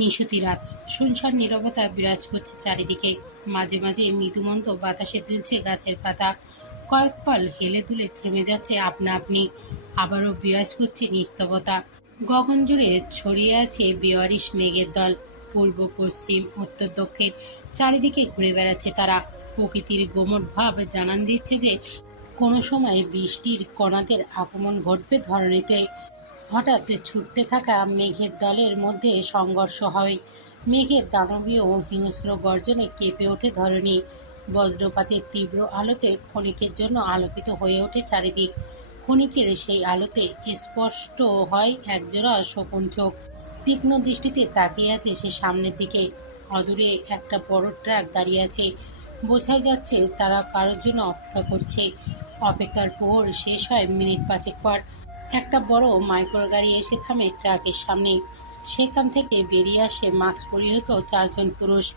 নিশুতি রাত, শুনশান নীরবতা বিরাজ করছে চারিদিকে। মাঝে মাঝে মৃদুমন্দ বাতাসে দুলছে গাছের পাতা। কয়েক পল হেলে দুলে থেমে যাচ্ছে আপনা আপনি। আবারও বিরাজ করছে নিস্তবতা। গগন জুড়ে ছড়িয়ে আছে বেওয়ারিশ মেঘের দল। পূর্ব পশ্চিম উত্তর দক্ষিণ চারিদিকে ঘুরে বেড়াচ্ছে তারা। প্রকৃতির গোমট ভাব জানান দিচ্ছে যে কোনো সময় বৃষ্টির কণাদের আগমন ঘটবে ধরণীতে। হঠাৎ ছুটতে থাকা মেঘের দলের মধ্যে সংঘর্ষ হয়। মেঘের দানবীয় ও হিংস্র গর্জনে কেঁপে ওঠে ধরণী। বজ্রপাতের তীব্র আলোতে ক্ষণিকের জন্য আলোকিত হয়ে ওঠে চারিদিক। ক্ষণিকের সেই আলোতে স্পষ্ট হয় একজোড়া শকুন চোখ। তীক্ষ্ণ দৃষ্টিতে তাকিয়ে আছে সে সামনের দিকে। অদূরে একটা বড় ট্রাক দাঁড়িয়ে আছে। বোঝাই যাচ্ছে তারা কারোর জন্য অপেক্ষা করছে। অপেক্ষার পর শেষ হয় মিনিট পাঁচেক পর। একটা বড় মাইক্রো গাড়ি এসে থামে ট্রাকের সামনে। সেখান থেকে বেরিয়ে আসে মাস্ক পরিহিত চারজন পুরুষ।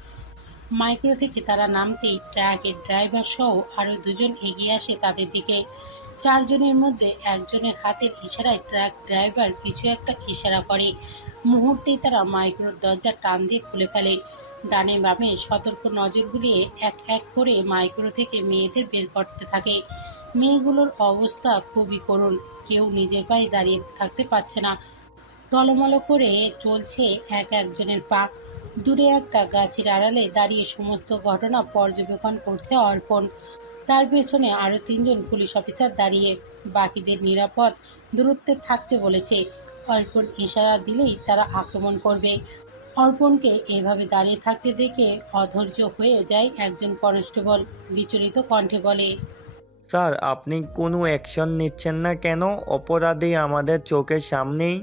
মাইক্রো থেকে তারা নামতেই ট্রাকের ড্রাইভার সহ আরও দুজন এগিয়ে আসে তাদের দিকে। চারজনের মধ্যে একজনের হাতের ইশারায় ট্রাক ড্রাইভার কিছু একটা ইশারা করে। মুহূর্তেই তারা মাইক্রোর দরজা টান দিয়ে খুলে ফেলে। ডানে বামে সতর্ক নজর বুলিয়ে এক এক করে মাইক্রো থেকে মেয়েদের বের করতে থাকে। মেয়েগুলোর অবস্থা খুবই করুণ। কেউ নিজের পায়ে দাঁড়িয়ে থাকতে পারছে না। টলমল করে চলছে এক একজনের পা। দূরে একটা গাছের আড়ালে দাঁড়িয়ে সমস্ত ঘটনা পর্যবেক্ষণ করছে অর্পণ। তার পেছনে আরও তিনজন পুলিশ অফিসার দাঁড়িয়ে। বাকিদের নিরাপদ দূরত্বে থাকতে বলেছে। অর্পণ ইশারা দিলেই তারা আক্রমণ করবে। অর্পণকে এভাবে দাঁড়িয়ে থাকতে দেখে অধৈর্য হয়ে যায় একজন কনস্টেবল। বিচলিত কণ্ঠে বলে, স্যার, আপনি কোনো অ্যাকশন নিচ্ছেন না কেন? অপরাধী আমাদের চোখের সামনেই।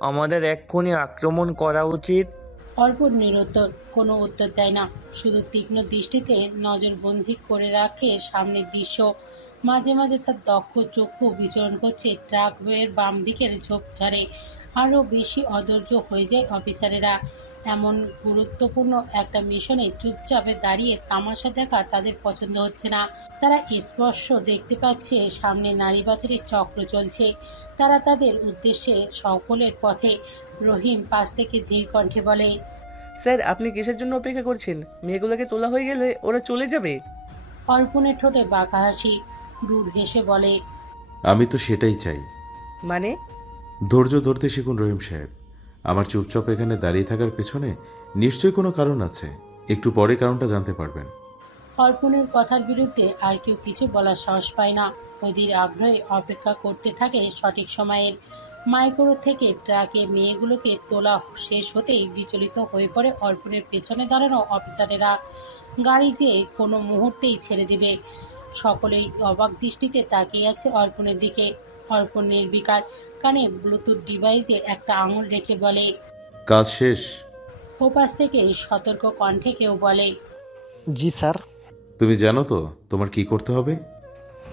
আমাদের এক্ষুনি আক্রমণ করা উচিত। অর্পণ নিরুত্তর, কোনো উত্তর দেয় না। শুধু তীক্ষ্ণ দৃষ্টিতে নজরবন্দি করে রাখে সামনের দৃশ্য। মাঝে মাঝে তার দক্ষ চক্ষু বিচরণ করছে ট্রাকের বাম দিকের ঝোপঝাড়ে। আরও বেশি অধৈর্য হয়ে যায় অফিসারেরা। এমন গুরুত্বপূর্ণ একটা মিশনে চুপচাপে দাঁড়িয়ে তামাশা দেখা তাদের পছন্দ হচ্ছে না। তারা স্পষ্ট দেখতে পাচ্ছে সামনে নারী পাচারের চক্র চলছে। তারা তাদের উদ্দেশ্যে সকলের পথে। রহিম পাশ থেকে ধীর কণ্ঠে বলে, স্যার, আপনি কিসের জন্য অপেক্ষা করছেন? মেয়েগুলোকে তোলা হয়ে গেলে ওরা চলে যাবে। অর্পণের ঠোঁটে বাঁকা হাসি। রুড হেসে বলে, আমি তো সেটাই চাই। মানে? ধৈর্য ধরতে শিখুন রহিম সাহেব। আমার চুপচাপ এখানে দাঁড়িয়ে থাকার পেছনে নিশ্চয়ই কোনো কারণ আছে। একটু পরে কারণটা জানতে পারবেন। অর্পণের কথার বিরুদ্ধে আর কেউ কিছু বলার সাহস পায় না। অধীর আগ্রহে অপেক্ষা করতে থাকে সঠিক সময়ের। মাইক্রো থেকে ট্রাকে মেয়েগুলোকে তোলা শেষ হতেই বিচলিত হয়ে পড়ে অর্পণের পেছনে দাঁড়ানো অফিসারেরা। গাড়ি যে কোনো মুহূর্তেই ছেড়ে দেবে। সকলেই অবাক দৃষ্টিতে তাকিয়ে আছে অর্পণের দিকে। অর্পণ নির্বিকার, কানে ব্লুটুথ ডিভাইসে একটা আঙুল রেখে বলে, কাজ শেষ? ওপাশ থেকে সতর্ক কণ্ঠে কেউ বলে, জি স্যার। তুমি জানো তো তোমার কি করতে হবে?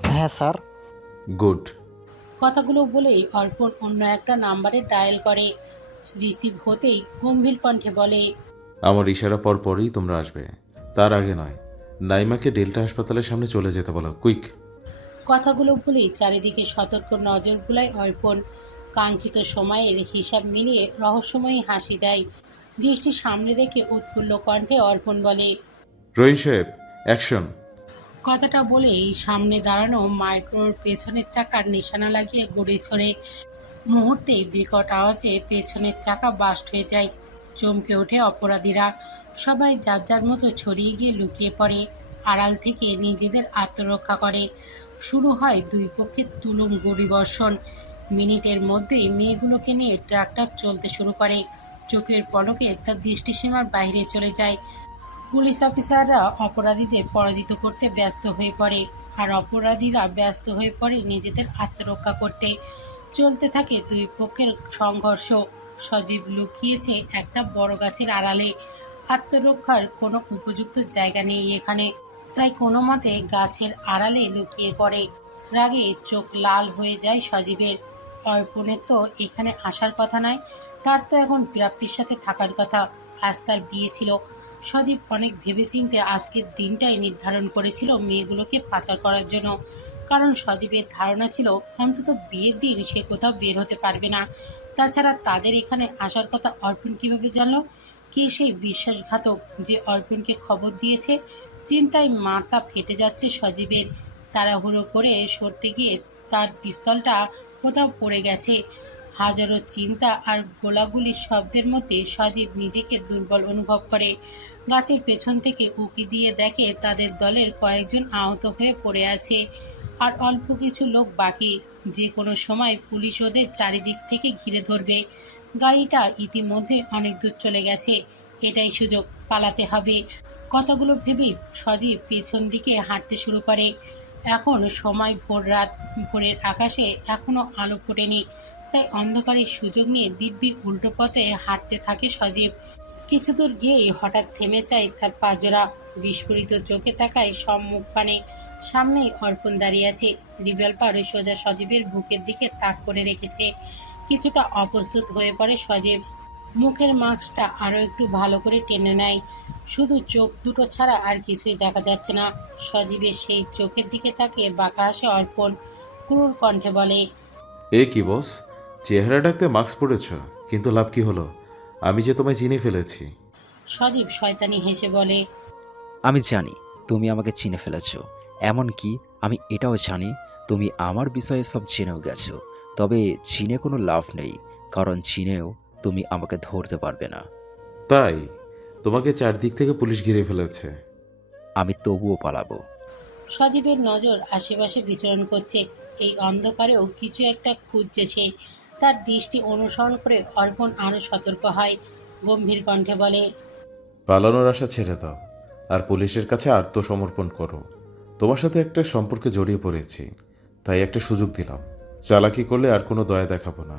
হ্যাঁ স্যার। গুড। কথাগুলো বলেই অর্পণ অন্য একটা নাম্বারে ডায়াল করে। রিসিভ হতেই গম্ভীর কণ্ঠে বলে, আমার ইশারা পর পরই তোমরা আসবে, তার আগে নয়। নাইমাকে ডেল্টা হাসপাতালের সামনে চলে যেতে বলো, কুইক। কথাগুলো বলেই চারিদিকে সতর্ক নজর বুলায় অর্পণ। কাঙ্ক্ষিত সময়ের হিসাব মিলিয়ে রহস্যময়ী হাসি দেয়। দৃষ্টি সামনে রেখে উৎফুল্ল কণ্ঠে অর্পণ বলে, রহিম সাহেব, অ্যাকশন। কথাটা বলেই সামনে দাঁড়ানো মাইক্রোর পেছনের চাকার নিশানা লাগিয়ে গুলি ছোড়ে। মুহূর্তে বিকট আওয়াজে পেছনের চাকা বাস্ট হয়ে যায়। চমকে ওঠে অপরাধীরা। সবাই যার যার মতো ছড়িয়ে গিয়ে লুকিয়ে পড়ে। আড়াল থেকে নিজেদের আত্মরক্ষা করে। শুরু হয় দুই পক্ষের তুলুম গুলিবর্ষণ। মিনিটের মধ্যেই মেয়েগুলোকে নিয়ে ট্রাকটা চলতে শুরু করে। চোখের পলকে তার দৃষ্টিসীমার বাইরে চলে যায়। পুলিশ অফিসাররা অপরাধীদের পরাজিত করতে ব্যস্ত হয়ে পড়ে। আর অপরাধীরা ব্যস্ত হয়ে পড়ে নিজেদের আত্মরক্ষা করতে। চলতে থাকে দুই পক্ষের সংঘর্ষ। সজীব লুকিয়েছে একটা বড় গাছের আড়ালে। আত্মরক্ষার কোনো উপযুক্ত জায়গা নেই এখানে। তাই কোনো মতে গাছের আড়ালে লুকিয়ে পড়ে। রাগে চোখ লাল হয়ে যায় সজীবের। অর্পণের তো এখানে আসার কথা নয়। তার তো এখন প্রাপ্তির সাথে থাকার কথা। আজ তার বিয়ে ছিল। সজীব অনেক ভেবেচিন্তে আজকের দিনটাই নির্ধারণ করেছিল মেয়েগুলোকে পাচার করার জন্য। কারণ সজীবের ধারণা ছিল অন্তত বিয়ের দিন সে কোথাও বের হতে পারবে না। তাছাড়া তাদের এখানে আসার কথা অর্পণ কিভাবে জানলো? কে সেই বিশ্বাসঘাতক যে অর্পণকে খবর দিয়েছে? চিন্তায় মাথা ফেটে যাচ্ছে সজীবের। তাড়াহুড়ো করে সরতে গিয়ে তার পিস্তলটা কোথাও পড়ে গেছে। হাজারো চিন্তা আর গোলাগুলির শব্দের মধ্যে সজীব নিজেকে দুর্বল অনুভব করে। গাছের পেছন থেকে উঁকি দিয়ে দেখে তাদের দলের কয়েকজন আহত হয়ে পড়ে আছে, আর অল্প কিছু লোক বাকি। যে কোনো সময় পুলিশ ওদের চারিদিক থেকে ঘিরে ধরবে। গাড়িটা ইতিমধ্যে অনেক দূর চলে গেছে, এটাই সুযোগ, পালাতে হবে। কথাগুলো ভেবেই সজীব পেছন দিকে হাঁটতে শুরু করে। এখন সময় ভোর রাত, ভোরের আকাশে এখনো আলো ফোটেনি, তাই অন্ধকারের সুযোগ নিয়ে দিব্যি উল্টো পথে হাঁটতে থাকে সজীব। কিছু দূর গিয়েই হঠাৎ থেমে যায় তার পাজরা। বিস্ফোরিত চোখে তাকায় সম্মুখ পানে। সামনেই অর্পণ দাঁড়িয়ে আছে, রিভলভার সোজা সজীবের বুকের দিকে তাক করে রেখেছে। কিছুটা অপ্রস্তুত হয়ে পড়ে সজীব। মুখের মাস্কটা আরো একটু ভালো করে টেনে নেয়। শুধু চোখ দুটো ছাড়া আর কিছুই দেখা যাচ্ছে না। সজীবের সেই চোখের দিকে তাকিয়ে বাঁকা হাসে অর্পণ। ক্রূর কণ্ঠে বলে, এ কি বস, চেহারা ডাকতে মাস্ক পরেছ, কিন্তু লাভ কি হলো? আমি যে তোমায় চিনে ফেলেছি। সজীব শয়তানি হেসে বলে, আমি জানি তুমি আমাকে চিনে ফেলেছ, এমনকি আমি এটাও জানি তুমি আমার বিষয়ে সব জেনেও গেছো। তবে চিনে কোনো লাভ নেই, কারণ চিনেও তুমি আমাকে ধরতে পারবে না। তাই তোমাকে চারদিক থেকে পুলিশ ঘিরে ফেলেছে। আমি তবুও পালাবো। সজীবের নজর আশেপাশে বিচরণ করছে। এই অন্ধকারেও কিছু একটা খুঁজছে সে। তার দৃষ্টি অনুসরণ করে অর্পণ আরো সতর্ক হয়। গম্ভীর কণ্ঠে বলে, পালানোর আশা ছেড়ে দাও, আর পুলিশের কাছে আত্মসমর্পণ করো। তোমার সাথে একটা সম্পর্কে জড়িয়ে পড়েছি, তাই একটা সুযোগ দিলাম। চালাকি করলে আর কোনো দয়া দেখাবো না।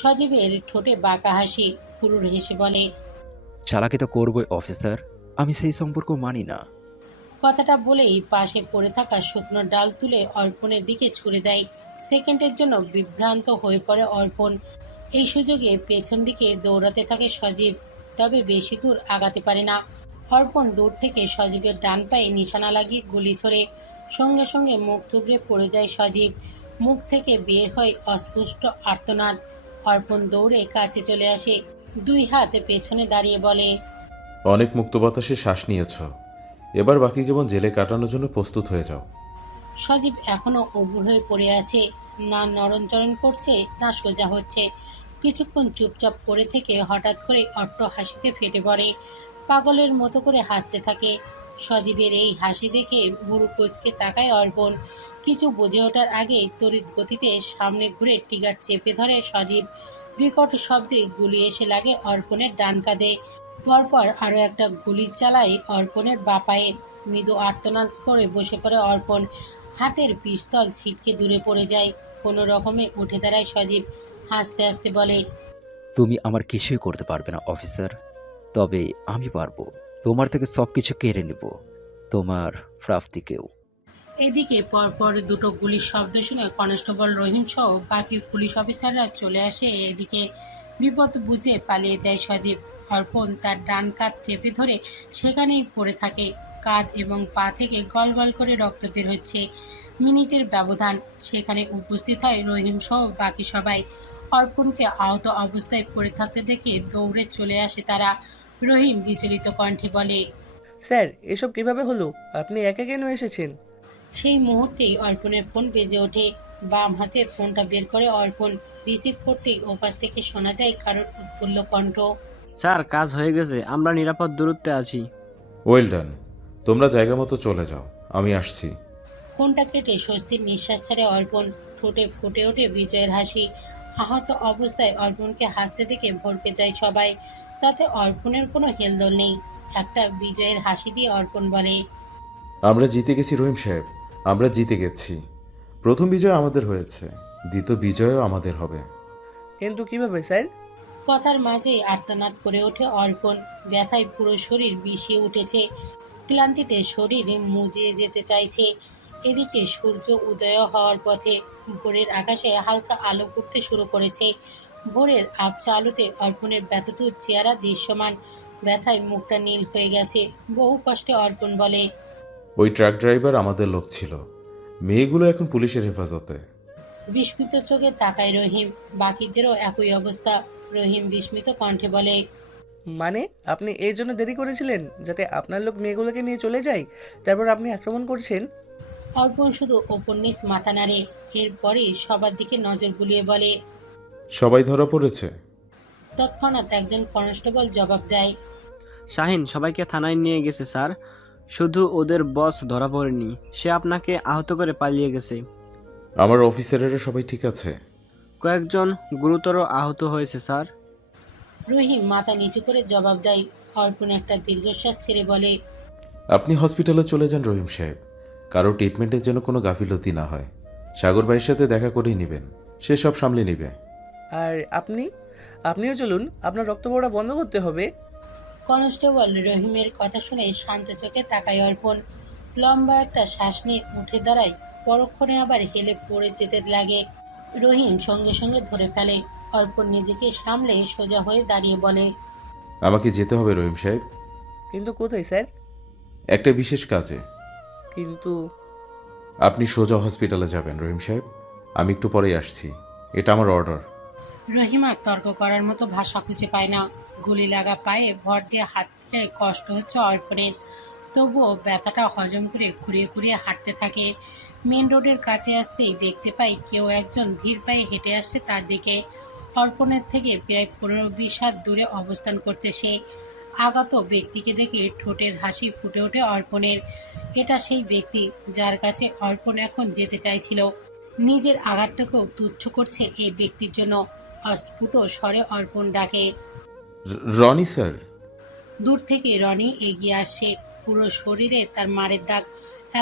সজীবের ঠোঁটে বাঁকা হাসি। ক্রূর হেসে বলে, চালাকি তো করবই অফিসার, আমি সেই সম্পর্ক মানি না। কথাটা বলেই পাশে পড়ে থাকা শুকনো ডাল তুলে অর্পণের দিকে ছুড়ে দেয়। সেকেন্ডের জন্য বিভ্রান্ত হয়ে পড়ে অর্পণ। এই সুযোগে পেছন দিকে দৌড়াতে থাকে সজীব, তবে বেশি দূর আগাতে পারে না। অর্পণ দূর থেকে সজীবের ডান পায়ে নিশানা লাগিয়ে গুলি ছোড়ে। সঙ্গে সঙ্গে মুখ থুবড়ে পড়ে যায় সজীব। মুখ থেকে বের হয় অস্পষ্ট আর্তনাদ। অর্পণ দৌড়ে কাছে চলে আসে, দুই হাতে পেছনে দাঁড়িয়ে বলে, অনেক মুক্ত বাতাসে শ্বাস নিয়েছ, এবার বাকি জীবন জেলে কাটানোর জন্য প্রস্তুত হয়ে যাও। সজীব এখনো অবুড় হয়ে পড়ে আছে, না নরণচরণ করছে না সোজা হচ্ছে। কিছুক্ষণ চুপচাপ পড়ে থেকে হঠাৎ করে অট্ট হাসিতে ফেটে পড়ে। পাগলের মতো করে হাসতে থাকে। সজীবের এই হাসি দেখে বুড়ো কোচকে তাকায় অর্পণ। কিছু বুঝে ওঠার আগে তড়িৎ গতিতে সামনে ঘুরে টিগার চেপে ধরে সজীব। বিকট শব্দে গুলি এসে লাগে অর্পণের ডান কাঁধে। পরপর আরও একটা গুলি চালায় অর্পণের বাপায়ে। মৃদু আর্তনাদ করে বসে পড়ে অর্পণ। হাতের পিস্তল ছিটকে দূরে পড়ে যায়। কোনো রকমে উঠে দাঁড়ায় সজীব। হাসতে হাসতে বলে, তুমি আমার কিছুই করতে পারবে না অফিসার, তবে আমি পারবো। তোমার থেকে সব কিছু কেড়ে নেব, তোমার প্রাপ্তিকেও। এদিকে পরপর দুটো গুলির শব্দ শুনে কনস্টেবল রহিম সহ বাকি পুলিশ অফিসাররা চলে আসে এদিকে। বিপদ বুঝে পালিয়ে যায় সজীব। অর্পণ তার ডান কাঁধ চেপে ধরে সেখানেই পড়ে থাকে। কাঁধ এবং পা থেকে গল গল করে রক্ত বের হচ্ছে। মিনিটের ব্যবধান। সেখানে উপস্থিত হয় রহিম সহ বাকি সবাই। অর্পণকে আহত অবস্থায় পড়ে থাকতে দেখে দৌড়ে চলে আসে তারা। রহিম বিচলিত কণ্ঠে বলে, স্যার, এসব কিভাবে হলো? আপনি একা কেন এসেছেন? সেই মুহূর্তেই অর্পণের ফোন বেজে ওঠে। বাম হাতে ফোনটা বের করে অর্পণ। রিসিভ করতেই ওপাশ থেকে শোনা যায় কারোর উৎফুল্ল কণ্ঠ। স্যার, কাজ হয়ে গেছে, আমরা নিরাপদ দূরত্বে আছি। ওয়েল ডান, তোমরা জায়গা মতো চলে যাও, আমি আসছি। ফোনটা কেটে স্বস্তির নিঃশ্বাস ছাড়ে অর্পণ। ঠোঁটে ফুটে ওঠে বিজয়ের হাসি। আহত অবস্থায় অর্পণকে হাসতে দেখে ভরকে যায় সবাই। তাতে অর্পণের কোনো হেলদোল নেই। একটা বিজয়ের হাসি দিয়ে অর্পণ বলে, আমরা জিতে গেছি রহিম সাহেব, আমরা জিতে গেছি। প্রথম বিজয় আমাদের হয়েছে, দ্বিতীয় বিজয়ও আমাদের হবে। কিন্তু কিভাবে স্যার? কথার মাঝেই আর্তনাদ করে ওঠে অর্পণ। ব্যথায় পুরো শরীর বিষিয়ে উঠেছে। ক্লান্তিতে শরীর মুজিয়ে যেতে চাইছে। এদিকে সূর্য উদয় হওয়ার পথে। ভোরের আকাশে হালকা আলো ফুটতে শুরু করেছে। ভোরের আবছা আলোতে অর্পণের ব্যথাতুর চেহারা দৃশ্যমান। ব্যথায় মুখটা নীল হয়ে গেছে। বহু কষ্টে অর্পণ বলে, ওই ট্রাক ড্রাইভার আমাদের লোক ছিল, মেয়েগুলো এখন পুলিশের হেফাজতে। বিস্মিত চোখে তাকায় রহিম। বাকিদেরও একই অবস্থা। রহিম বিস্মিত কণ্ঠে বলে, মানে আপনি এই জন্য দেরি করেছিলেন যাতে আপনার লোক মেয়েগুলোকে নিয়ে চলে যায়, তারপর আপনি আক্রমণ করছেন? অর্পণ শুধু ওপর নিচ মাথা নাড়ে। এরপরে সবার দিকে নজর বুলিয়ে বলে। সবাই ধরা পড়েছে? তৎক্ষণাৎ একজন কনস্টেবল জবাব দেয়। শাহিন সবাইকে থানায় নিয়ে গেছে স্যার, শুধু ওদের বস ধরা পড়েনি। সে আপনাকে আহত করে পালিয়ে গেছে। আমার অফিসারেরা সবাই ঠিক আছে? কয়েকজন গুরুতর আহত হয়েছে স্যার। রহিম মাথা নিচু করে জবাব দেয়। অর্পণ একটা দীর্ঘশ্বাস ছেড়ে বলে, আপনি হসপিটালে চলে যান রহিম সাহেব। কারো ট্রিটমেন্টের জন্য কোনো গাফিলতি না হয়। সাগর ভাইয়ের সাথে দেখা করেই নেবেন, সে সব সামলে নেবে। আর আপনিও চলুন, আপনার রক্ত পড়া বন্ধ করতে হবে। কনস্টেবল রহিমের কথা শুনে শান্ত চোখে তাকায় অর্পণ। লম্বা একটা শ্বাস নিয়ে উঠে দাঁড়ায়। পরক্ষণে আবার হেলে পড়ে যেতে লাগে। রহিম সঙ্গে সঙ্গে ধরে ফেলে। অর্পণ নিজেকে সামলে সোজা হয়ে দাঁড়িয়ে বলে, আমাকে যেতে হবে রহিম সাহেব, কিন্তু কোথায় স্যার? একটা বিশেষ কাজে। কিন্তু আপনি সোজা হসপিটালে যাবেন রহিম সাহেব, আমি একটু পরেই আসছি, এটা আমার অর্ডার। রহিম আর তর্ক করার মতো ভাষা খুঁজে পায় না। গুলি লাগা পায়ে ভর দিয়ে হাঁটতে কষ্ট হচ্ছে অর্পণের। তবুও ব্যথাটা হজম করে খুঁড়িয়ে খুঁড়িয়ে হাঁটতে থাকে। মেন রোডের কাছে আসতেই দেখতে পাই কেউ একজন ধীর পায়ে হেঁটে আসছে তার দিকে। অর্পণের থেকে প্রায় 15-20 হাত দূরে অবস্থান করছে সে। আগত ব্যক্তিকে দেখে ঠোঁটের হাসি ফুটে ওঠে অর্পণের। এটা সেই ব্যক্তি যার কাছে অর্পণ এখন যেতে চাইছিল। নিজের আঘাতটাকেও তুচ্ছ করছে এই ব্যক্তির জন্য। অস্ফুট স্বরে অর্পণ ডাকে। রনি স্যার। দূর থেকে রনি এগিয়ে আসছে। পুরো শরীরে তার মারের দাগ।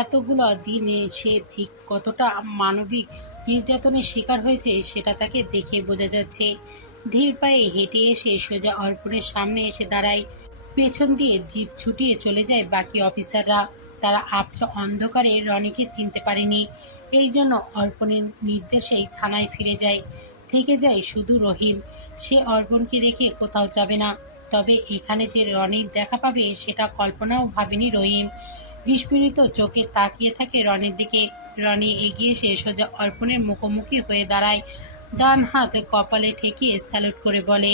এতগুলো দিনে সে ঠিক কতটা মানবিক নির্যাতনের শিকার হয়েছে সেটা তাকে দেখে বোঝা যাচ্ছে। ধীর পায়ে হেঁটে এসে সোজা অর্পণের সামনে এসে দাঁড়ায়। পেছন দিয়ে জিপ ছুটিয়ে চলে যায় বাকি অফিসাররা। তারা আবছা অন্ধকারে রনিকে চিনতে পারেনি। এই জন্য অর্পণের নির্দেশেই থানায় ফিরে যায়। থেকে যায় শুধু রহিম। সে অর্পণকে রেখে কোথাও যাবে না। তবে এখানে যে রনির দেখা পাবে সেটা কল্পনাও ভাবেনি রহিম। বিস্ফোরিত চোখে তাকিয়ে থাকে রনির দিকে। রনি এগিয়ে এসে সোজা অর্পণের মুখোমুখি হয়ে দাঁড়ায়। ডান হাত কপালে ঠেকিয়ে স্যালুট করে বলে,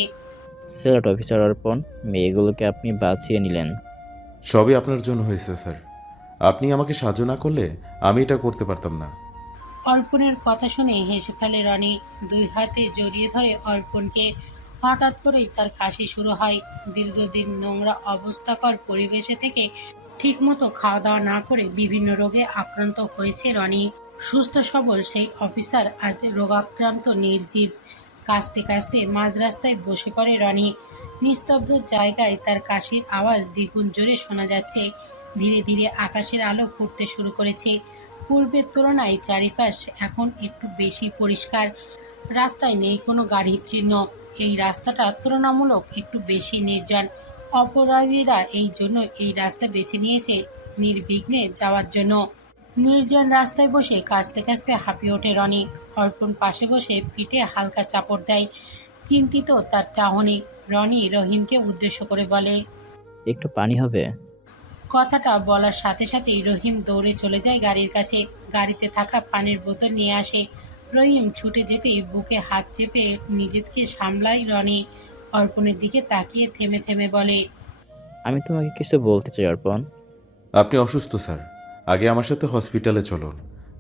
স্যালুট অফিসার অর্পণ, মেয়েগুলোকে আপনি বাঁচিয়ে নিলেন। সবই আপনার জন্য হয়েছে স্যার, আপনি আমাকে সাহায্য না করলে আমি এটা করতে পারতাম না। অর্পণের কথা শুনে হেসে ফেলে রনি। দুই হাতে জড়িয়ে ধরে অর্পণকে। হঠাৎ করেই তার কাশি শুরু হয়। দীর্ঘদিন নোংরা অবস্থাকর পরিবেশে থেকে ঠিকমতো খাওয়া দাওয়া না করে বিভিন্ন রোগে আক্রান্ত হয়েছে রনি। সুস্থ সবল সেই অফিসার আজ রোগাক্রান্ত নির্জীব। কাশতে কাশতে মাঝ রাস্তায় বসে পড়ে রনি। নিস্তব্ধ জায়গায় তার কাশির আওয়াজ দ্বিগুণ জোরে শোনা যাচ্ছে। ধীরে ধীরে আকাশের আলো ফুটতে শুরু করেছে। পূর্বের তুলনায় চারিপাশ এখন একটু বেশি পরিষ্কার। রাস্তায় নেই কোনো গাড়ির চিহ্ন। এই রাস্তাটা তুলনামূলক একটু বেশি নির্জন। অপরাধীরা এই জন্য এই রাস্তা বেছে নিয়েছে নির্বিঘ্নে যাওয়ার জন্য। নির্জন রাস্তায় বসে কাশতে কাশতে হাঁপিয়ে ওঠে রনি। অর্পণ পাশে বসে পিঠে হালকা চাপড় দেয়। চিন্তিত তার চাহনি। রনি রহিমকে উদ্দেশ্য করে বলে, একটু পানি হবে? কথাটা বলার সাথে সাথেই রহিম দৌড়ে চলে যায় গাড়ির কাছে। গাড়িতে থাকা পানির বোতল নিয়ে আসে। রহিম ছুটে যেতেই বুকে হাত চেপে নিজেকে সামলায় রনি। অর্পণের দিকে তাকিয়ে থেমে থেমে বলে, আমি তোমাকে কিছু বলতে চাই অর্পণ। আপনি অসুস্থ স্যার, আগে আমার সাথে হসপিটালে চলুন,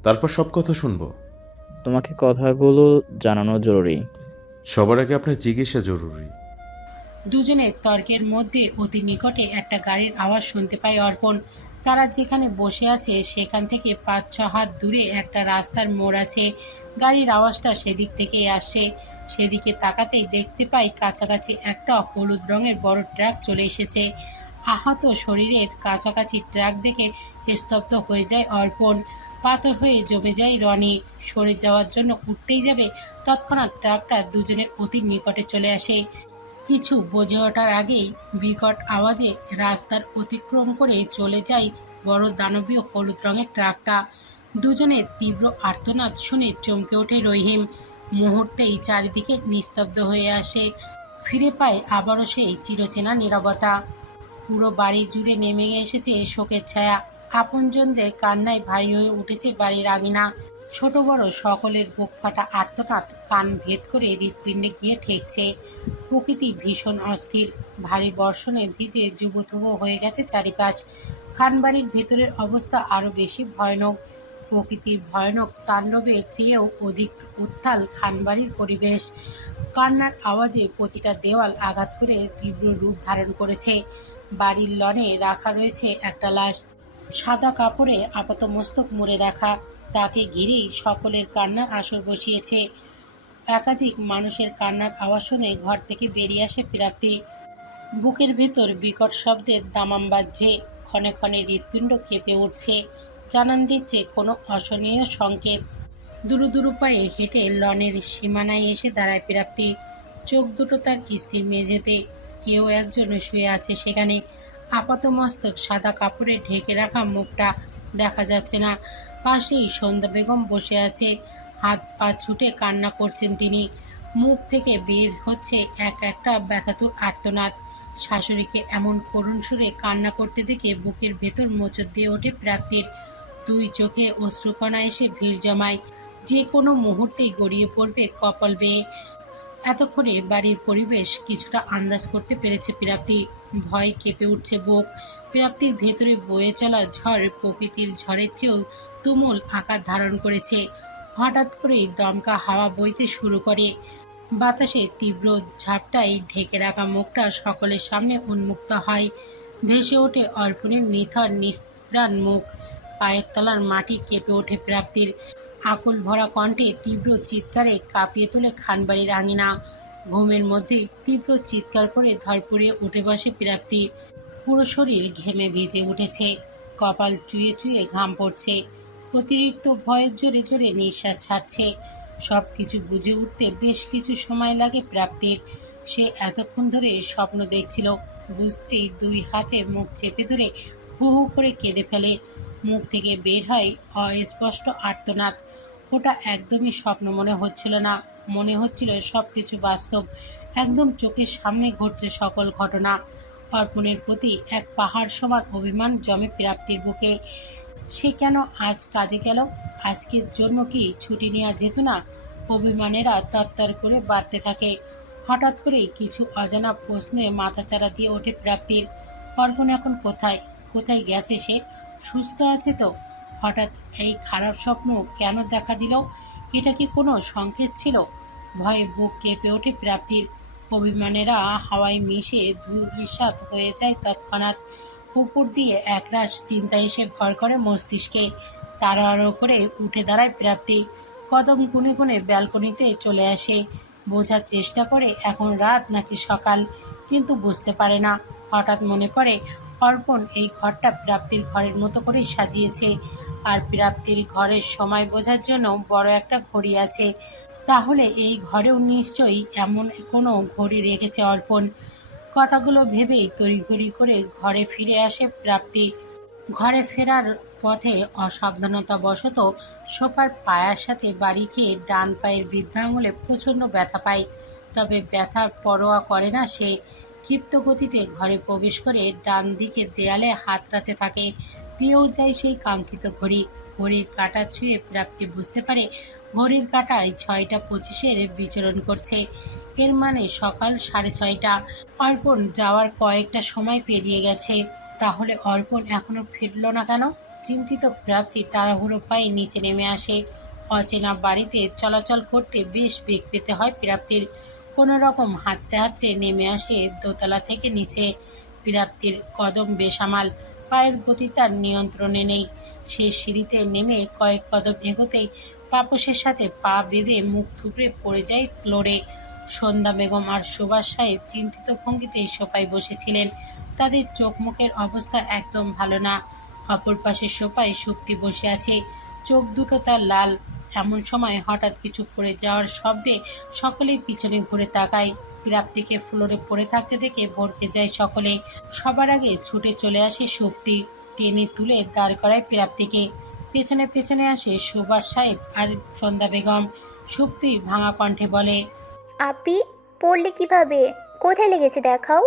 তারপর সব কথা শুনবো। তোমাকে কথাগুলো জানানো জরুরি। সবার আগে আপনার চিকিৎসা জরুরি। দুজনের তর্কের মধ্যে অতি নিকটে একটা গাড়ির আওয়াজ শুনতে পায় অর্পণ। তারা যেখানে বসে আছে সেখান থেকে 5-6 হাত দূরে একটা রাস্তার মোড় আছে। গাড়ির আওয়াজটা সেদিক থেকেই আসছে। সেদিকে তাকাতেই দেখতে পাই কাছাকাছি একটা হলুদ রঙের বড় ট্রাক চলে এসেছে। আহত শরীরের কাছাকাছি ট্রাক দেখে স্তব্ধ হয়ে যায় অর্পণ। পাথর হয়ে জমে যায় রনি। সরে যাওয়ার জন্য উঠতেই যাবে, তৎক্ষণাৎ ট্রাকটা দুজনের অতি নিকটে চলে আসে। কিছু বোঝে ওঠার আগেই বিকট আওয়াজে রাস্তার অতিক্রম করে চলে যায় বড় দানবীয় হলুদ রঙের ট্রাকটা। দুজনের তীব্র আর্তনাদ শুনে চমকে ওঠে রহিম। মুহূর্তেই চারিদিকে নিস্তব্ধ হয়ে আসে। ফিরে পায় আবারও সেই চিরচেনা নীরবতা। পুরো বাড়ি জুড়ে নেমে এসেছে শোকের ছায়া। আপনজনদের কান্নায় ভারী হয়ে উঠেছে বাড়ির আঙিনা। ছোট বড় সকলের বুক ফাটা আর্তনাদ কান ভেদ করে হৃৎপিণ্ডে গিয়ে ঠেকছে। প্রকৃতি ভীষণ অস্থির। ভারী বর্ষণে ভিজে যুবথুব হয়ে গেছে চারিপাশ। খানবাড়ির ভেতরের অবস্থা আরো বেশি ভয়ানক। প্রকৃতির ভয়ানক তাণ্ডবের চেয়েও অধিক উত্তাল খানবাড়ির পরিবেশ। কান্নার আওয়াজে প্রতিটা দেওয়াল আঘাত করে তীব্র রূপ ধারণ করেছে। বাড়ির লনে রাখা রয়েছে একটা লাশ, সাদা কাপড়ে আপাতমস্তক মুড়ে রাখা। তাকে ঘিরেই সকলের কান্নার আসর বসিয়েছে। একাধিক মানুষের কান্নার আওয়াজ শুনে ঘর থেকে বেরিয়ে আসে প্রাপ্তি। বুকের ভেতর বিকট শব্দের দামাম বাজছে। ক্ষণে ক্ষণে হৃৎপিণ্ড কেঁপে উঠছে, জানান দিচ্ছে কোনো অশনীয় সংকেত। দুরু দুরু পায়ে হেঁটে লনের সীমানায় এসে দাঁড়ায় প্রাপ্তি। চোখ দুটো তার স্থির মেঝেতে। কেউ একজন শুয়ে আছে সেখানে। আপাতমস্তক সাদা কাপড়ে ঢেকে রাখা মুখটা দেখা যাচ্ছে না। পাশেই সন্ধ্যা বেগম বসে আছে। হাত পা ছুটে কান্না করছেন তিনি। মুখ থেকে বের হচ্ছে এক একটা ব্যথাতুর আর্তনাদ। শাশুড়িকে এমন করুণ সুরে কান্না করতে দেখে বুকের ভেতর মোচড় দিয়ে ওঠে প্রাপ্তির। দুই চোখে অশ্রুকণা এসে ভিড় জমায়, যে কোনো মুহূর্তেই গড়িয়ে পড়বে কপাল বেয়ে। এতক্ষণে বাড়ির পরিবেশ কিছুটা আন্দাজ করতে পেরেছে প্রাপ্তি। ভয় কেঁপে উঠছে বুক। প্রাপ্তির ভেতরে বয়ে চলা ঝড় প্রকৃতির ঝড়ের চেয়েও তুমুল আকার ধারণ করেছে। হঠাৎ করেই দমকা হাওয়া বইতে শুরু করে। বাতাসে তীব্র ঝাপটায় ঢেকে রাখা মুখটা সকলের সামনে উন্মুক্ত হয়। ভেসে ওঠে অর্পণের নিথর নিস্প্রাণ মুখ। পায়ের তলার মাটি কেঁপে ওঠে প্রাপ্তির। আকুল ভরা কণ্ঠে তীব্র চিৎকারে কাঁপিয়ে তোলে খানবাড়ির আঙিনা। ঘুমের মধ্যেই তীব্র চিৎকার করে ধরপড়িয়ে উঠে বসে প্রাপ্তি। পুরো শরীর ঘেমে ভিজে উঠেছে, কপাল চুয়ে চুয়ে ঘাম পড়ছে। অতিরিক্ত ভয়ের জোরে জোরে নিঃশ্বাস ছাড়ছে। সব কিছু বুঝে উঠতে বেশ কিছু সময় লাগে প্রাপ্তির। সে এতক্ষণ ধরে স্বপ্ন দেখছিল। বুঝতেই দুই হাতে মুখ চেপে ধরে হু হু করে কেঁদে ফেলে। মুখ থেকে বের হয় অস্পষ্ট আর্তনাদ। ওটা একদমই স্বপ্ন মনে হচ্ছিল না, মনে হচ্ছিল সব কিছু বাস্তব। একদম চোখের সামনে ঘটছে সকল ঘটনা। অর্পণের প্রতি এক পাহাড় সমান অভিমান জমে প্রাপ্তির বুকে। সে কেন আজ কাজে গেল? আজকের জন্য কি ছুটি নেওয়া যেত না? অভিমানেরা তরতর করে বাড়তে থাকে। হঠাৎ করে কিছু অজানা প্রশ্নে মাথাচাড়া দিয়ে ওঠে প্রাপ্তির। অর্পণ এখন কোথায়? কোথায় গেছে সে? সুস্থ আছে তো? হঠাৎ এই খারাপ স্বপ্ন কেন দেখা দিল? এটা কি কোনো সংকেত ছিল? ভয়ে বুক কেঁপে ওঠে প্রাপ্তির। অভিমানেরা হাওয়ায় মিশে ধূলিসাৎ হয়ে যায় তৎক্ষণাৎ। উপর দিয়ে একরাশ চিন্তা এসে ভর করে মস্তিষ্কে। তাড়াহুড়ো করে উঠে দাঁড়ায় প্রাপ্তি। কদম গুনে গুনে ব্যালকনিতে চলে আসে। বোঝার চেষ্টা করে এখন রাত নাকি সকাল, কিন্তু বুঝতে পারে না। হঠাৎ মনে পড়ে অর্পণ এই ঘরটা প্রাপ্তির ঘরের মতো করেই সাজিয়েছে। আর প্রাপ্তির ঘরের সময় বোঝার জন্য বড় একটা ঘড়ি আছে। তাহলে এই ঘরেও নিশ্চয়ই এমন কোনো ঘড়ি রেখেছে অর্পণ। কথাগুলো ভেবেই তড়িঘড়ি করে ঘরে ফিরে আসে প্রাপ্তি। ঘরে ফেরার পথে অসাবধানতাবশত সোফার পায়ার সাথে বাড়ি খেয়ে ডান পায়ের বৃদ্ধা আঙুলে প্রচণ্ড ব্যথা পায়। তবে ব্যথার পরোয়া করে না সে। ক্ষিপ্ত গতিতে ঘরে প্রবেশ করে ডান দিকের দেয়ালে হাত রাখতে থাকে। পেয়েও যায় সেই কাঙ্ক্ষিত ঘড়ি। ঘড়ির কাঁটা ছুঁয়ে প্রাপ্তি বুঝতে পারে ঘড়ির কাঁটায় 6:25 বিচরণ করছে। এর মানে সকাল 6:30। অর্পণ যাওয়ার কয়েকটা সময় পেরিয়ে গেছে। তাহলে অর্পণ এখনো ফিরল না কেন? চিন্তিত প্রাপ্তি তাড়াহুড়ো পায়ে নিচে নেমে আসে। অচেনা বাড়িতে চলাচল করতে বেশ বেগ পেতে হয় প্রাপ্তির। কোনো রকম হাতড়ে হাতড়ে নেমে আসে দোতলা থেকে নিচে। প্রাপ্তির কদম বেসামাল, পায়ের গতি তার নিয়ন্ত্রণে নেই। সে সিঁড়িতে নেমে কয়েক কদম এগোতেই পাপসের সাথে পা বেঁধে মুখ থুবড়ে পড়ে যায় ফ্লোরে। সন্ধ্যা বেগম আর সুভাষ সাহেব চিন্তিত ভঙ্গিতে সোফায় বসেছিলেন। তাদের চোখ মুখের অবস্থা একদম ভালো না। অপর পাশের সোফায় সুপ্তি বসে আছে, চোখ দুটো তার লাল। এমন সময় হঠাৎ কিছু পড়ে যাওয়ার শব্দে সকলেই পিছনে ঘুরে তাকায়। প্রাপ্তিকে ফ্লোরে পড়ে থাকতে দেখে ভড়কে যায় সকলে। সবার আগে ছুটে চলে আসে সুপ্তি, টেনে তুলে দাঁড় করায় প্রাপ্তিকে। পেছনে পেছনে আসে সুভাষ সাহেব আর সন্ধ্যা বেগম। সুপ্তি ভাঙা কণ্ঠে বলে, আপি, পড়লে কিভাবে? কোথায় লেগেছে দেখাও।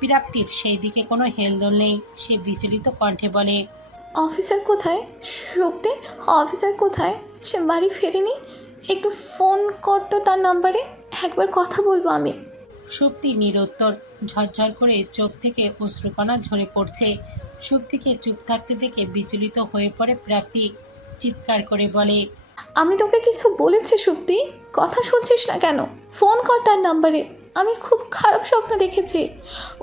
প্রাপ্তির সেই দিকে কোনো হেলদোল নেই। সে বিচলিত কণ্ঠে বলে, অফিসার কোথায়? সত্যি অফিসার কোথায়? সে বাড়ি ফেরেনি? একটু ফোন করতো তার নাম্বারে, একবার কথা বলবো আমি। সুপ্তি নিরুত্তর। ঝরঝর করে চোখ থেকে অশ্রুকণা ঝরে পড়ছে। সুপ্তিকে চুপ থাকতে দেখে বিচলিত হয়ে পড়ে প্রাপ্তি। চিৎকার করে বলে, আমি তোকে কিছু বলেছি সুপ্তি? কথা শুনছিস না কেন? ফোন কর তার নাম্বারে। আমি খুব খারাপ স্বপ্ন দেখেছি,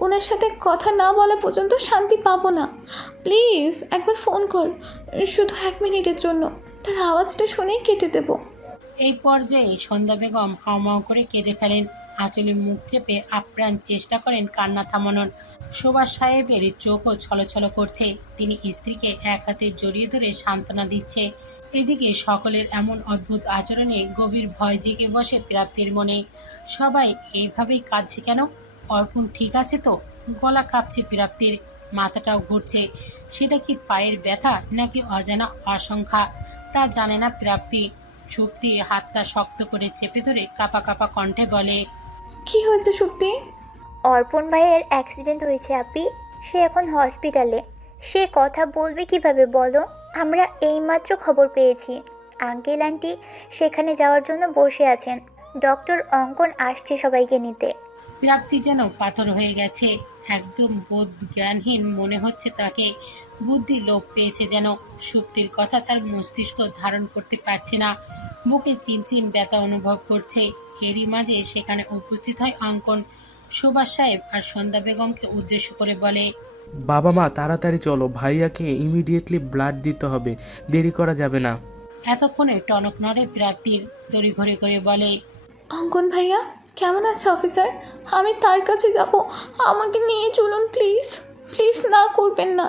ওনার সাথে কথা না বলা পর্যন্ত শান্তি পাবো না। প্লিজ একবার ফোন কর, শুধু 1 মিনিটের জন্য। তার আওয়াজটা শুনেই কেটে দেবো। এই পর্যায়ে সন্ধ্যা বেগম হাউমাউ করে কেঁদে ফেলেন। আঁচলে মুখ চেপে আপ্রাণ চেষ্টা করেন কান্না থামানোর। সুভাষ সাহেবের চোখও ছলছল করছে। তিনি স্ত্রীকে এক হাতে জড়িয়ে ধরে সান্ত্বনা দিচ্ছে। এদিকে সকলের এমন অদ্ভুত আচরণে গভীর ভয় জেগে বসে প্রাপ্তির মনে। সবাই এইভাবেই কাঁদছে কেন? অর্পণ ঠিক আছে তো? গলা কাঁপছে প্রাপ্তির, মাথাটাও ঘুরছে। সেটা কি পায়ের ব্যথা নাকি অজানা আশঙ্কা, তা জানে না প্রাপ্তি। সুপ্তি হাতটা শক্ত করে চেপে ধরে কাঁপা কাঁপা কণ্ঠে বলে, কি হয়েছে সুপ্তি? অর্পণ ভাইয়ের অ্যাক্সিডেন্ট হয়েছে আপি, সে এখন হসপিটালে। সে কথা বলবে কিভাবে বলো? আমরা এইমাত্র খবর পেয়েছি আঙ্কেল আন্টি সেখানে যাওয়ার জন্য বসে আছেন। ডক্টর অঙ্কন আসছে সবাইকে নিতে। প্রাপ্তি যেন পাথর হয়ে গেছে। একদম বোধ জ্ঞানহীন মনে হচ্ছে তাকে। বুদ্ধি লোপ পেয়েছে যেন। সুপ্তির কথা তার মস্তিষ্ক ধারণ করতে পারছে না। বুকে চিনচিন ব্যথা অনুভব করছে। এরই মাঝে সেখানে উপস্থিত হয় অঙ্কন। সুভাষ সাহেব আর সন্ধ্যা বেগমকে উদ্দেশ্য করে বলে, বাবা মা তাড়াতাড়ি চলো, ভাইয়াকে ইমিডিয়েটলি ব্লাড দিতে হবে, দেরি করা যাবে না। এতক্ষণে টনক নড়ে প্রাপ্তির। তড়িঘড়ি করে বলে, অঙ্কন ভাইয়া কেমন আছে অফিসার? আমি তার কাছে যাব, আমাকে নিয়ে চলুন প্লিজ। প্লিজ না করবেন না।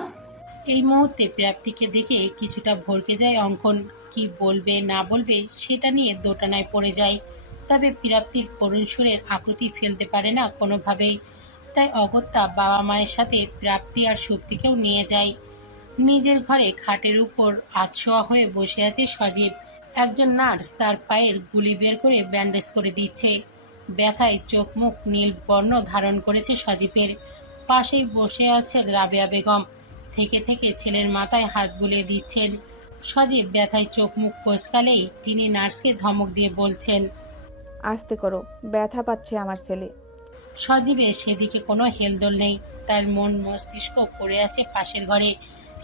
এই মুহূর্তে প্রাপ্তিকে দেখে কিছুটা ভড়কে যায় অঙ্কন। কি বলবে না বলবে সেটা নিয়ে দোটানায় পড়ে যায়। তবে প্রাপ্তির করুণ সুরের আকুতি ফেলতে পারে না কোনোভাবেই। তাই অগত্যা বাবা মায়ের সাথে প্রাপ্তি আর সুপ্তিকেও নিয়ে যায়। নিজের ঘরে খাটের উপর আধশোয়া হয়ে বসে আছে সজীব। একজন নার্স তার পায়ের গুলি বের করে ব্যান্ডেজ করে দিচ্ছে। ব্যথায় চোখ মুখ নীল বর্ণ ধারণ করেছে সজীবের। পাশেই বসে আছে রাবেয়া বেগম। থেকে থেকে ছেলের মাথায় হাত বুলিয়ে দিচ্ছেন। সজীব ব্যথায় চোখ মুখ কোঁচকালেই তিনি নার্সকে ধমক দিয়ে বলছেন, আস্তে করো, ব্যথা পাচ্ছে আমার ছেলে। সজীবের সেদিকে কোনো হেলদোল নেই। তার মন মস্তিষ্ক পড়ে আছে পাশের ঘরে।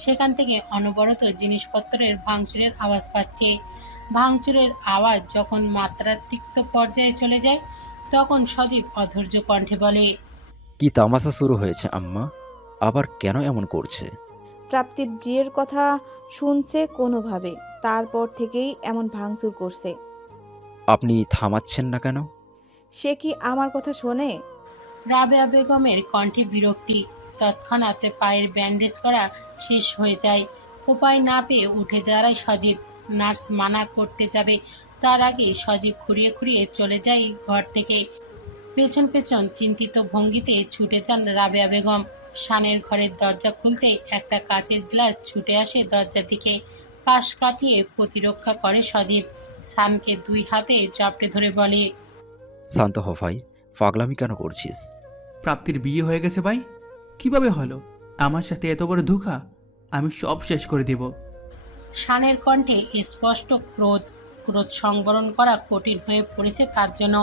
সেখান থেকে অনবরত জিনিসপত্রের ভাঙচুরের আওয়াজ পাচ্ছে। ভাঙচুরের আওয়াজ যখন মাত্রাতিরিক্ত পর্যায়ে চলে যায় তখন সজীব অধৈর্য কণ্ঠে বলে, কি তামাশা শুরু হয়েছে আম্মা? আবার কেন এমন করছে? প্রাপ্তির বিয়ের কথা শুনছে কোনোভাবে, তারপর থেকেই এমন ভাঙচুর করছে। আপনি থামাচ্ছেন না কেন? সে কি আমার কথা শোনে? রাবেয়া বেগমের কণ্ঠে বিরক্তি। তৎক্ষণাৎ পায়ের ব্যান্ডেজ করা শেষ হয়ে যায়। উপায় না পেয়ে উঠে দাঁড়ায় সজীব। নার্স মানা করতে যাবে, তার আগে সজীব খুঁড়িয়ে খুঁড়িয়ে চলে যায় ঘর থেকে। পেছন পেছন চিন্তিত ভঙ্গিতে ছুটে যান রাবেয়া বেগম। শানের ঘরের দরজা খুলতে একটা কাচের গ্লাস ছুটে আসে দরজার দিকে। পাশ কাটিয়ে প্রতিরক্ষা করে সজীব। শানকে 2 হাতে চাপড়ে ধরে বলে, শান্ত হ ভাই, পাগলামি কেন করছিস? প্রাপ্তির বিয়ে হয়ে গেছে ভাই? কিভাবে হলো? আমার সাথে এত বড় ধোঁকা? আমি সব শেষ করে দেব। শানের কণ্ঠে স্পষ্ট ক্রোধ। ক্রোধ সংবরণ করা কঠিন হয়ে পড়েছে তার জন্য।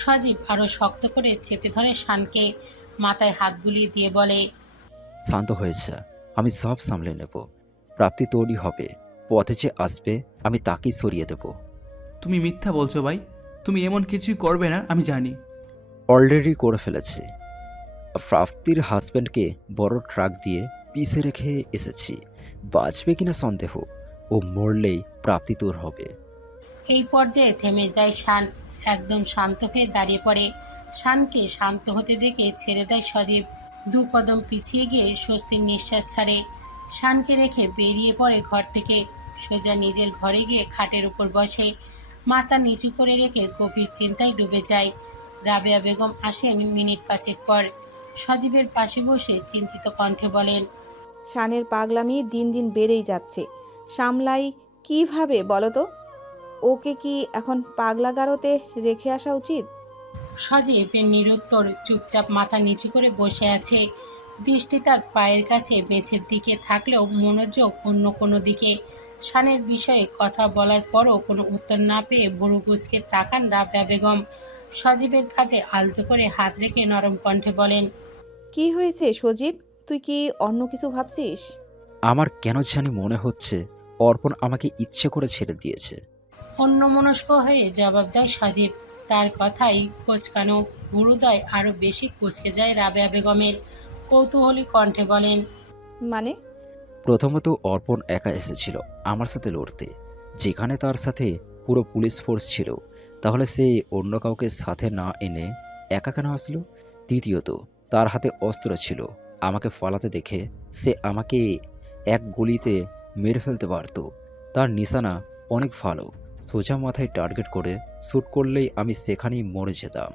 সজীব আরো শক্ত করে চেপে ধরে শানকে। মাথায় হাত বুলিয়ে দিয়ে বলে, শান্ত হয়েছে, আমি সব সামলে নেব। প্রাপ্তি তৈরি হবে, পথে যে আসবে আমি তাকেই সরিয়ে দেব। তুমি মিথ্যা বলছো ভাই, তুমি এমন কিছুই করবে না আমি জানি। অলরেডি করে ফেলেছি। প্রাপ্তির হাজব্যান্ডকে বড় ট্রাক দিয়ে পিছে রেখে এসেছি। বাঁচবে কিনা সন্দেহ। ও মরলেই প্রাপ্তি তোর হবে। এই পর্যায়ে থেমে যায় শান। একদম শান্ত হয়ে দাঁড়িয়ে পড়ে। শানকে শান্ত হতে দেখে ছেড়ে দেয় সজীব। 2 কদম পিছিয়ে গিয়ে স্বস্তির নিঃশ্বাস ছাড়ে। শানকে রেখে বেরিয়ে পড়ে ঘর থেকে। সোজা নিজের ঘরে গিয়ে খাটের উপর বসে। মাথা নিচু করে রেখে গভীর চিন্তায় ডুবে যায়। রাবেয়া বেগম আসেন মিনিট 5 পর। সজীবের পাশে বসে চিন্তিত কণ্ঠে বলেন, শানের পাগলামি দিন দিন বেড়েই যাচ্ছে, সামলাই কিভাবে বলো তো? ওকে কি এখন পাগলাগারোতে রেখে আসা উচিত? সজীব নিরুত্তর চুপচাপ মাথা নিচু করে বসে আছে। দৃষ্টি তার পায়ের কাছে মেঝের দিকে থাকলেও মনোযোগ অন্য কোনো দিকে। শানের বিষয়ে কথা বলার পরও কোনো উত্তর না পেয়ে ভুরু কুঁচকে তাকান রাবেয়া বেগম। সজীবের কাঁধে আলতো করে হাত রেখে নরম কণ্ঠে বলেন, কি হয়েছে সজীব? তুই কি অন্য কিছু ভাবছিস? আমার কেন জানি মনে হচ্ছে অর্পণ আমাকে ইচ্ছে করে ছেড়ে দিয়েছে। অন্যমনস্ক হয়ে জবাব দেয় সজীব। তার কথাই কোঁচকানো ভুরুদয় আরো বেশি কুঁচকে যায় রাবেয়া বেগমের। কৌতূহলী কণ্ঠে বলেন, মানে? প্রথমত অর্পণ একা এসেছিল আমার সাথে লড়তে, যেখানে তার সাথে পুরো পুলিশ ফোর্স ছিল। তাহলে সে অন্য কাউকে সাথে না এনে একা কেন আসলো? দ্বিতীয়ত তার হাতে অস্ত্র ছিল, আমাকে ফালাতে দেখে সে আমাকে এক গুলিতে মেরে ফেলতে পারত। তার নিশানা অনেক ভালো, সোজা মাথায় টার্গেট করে শ্যুট করলেই আমি সেখানেই মরে যেতাম।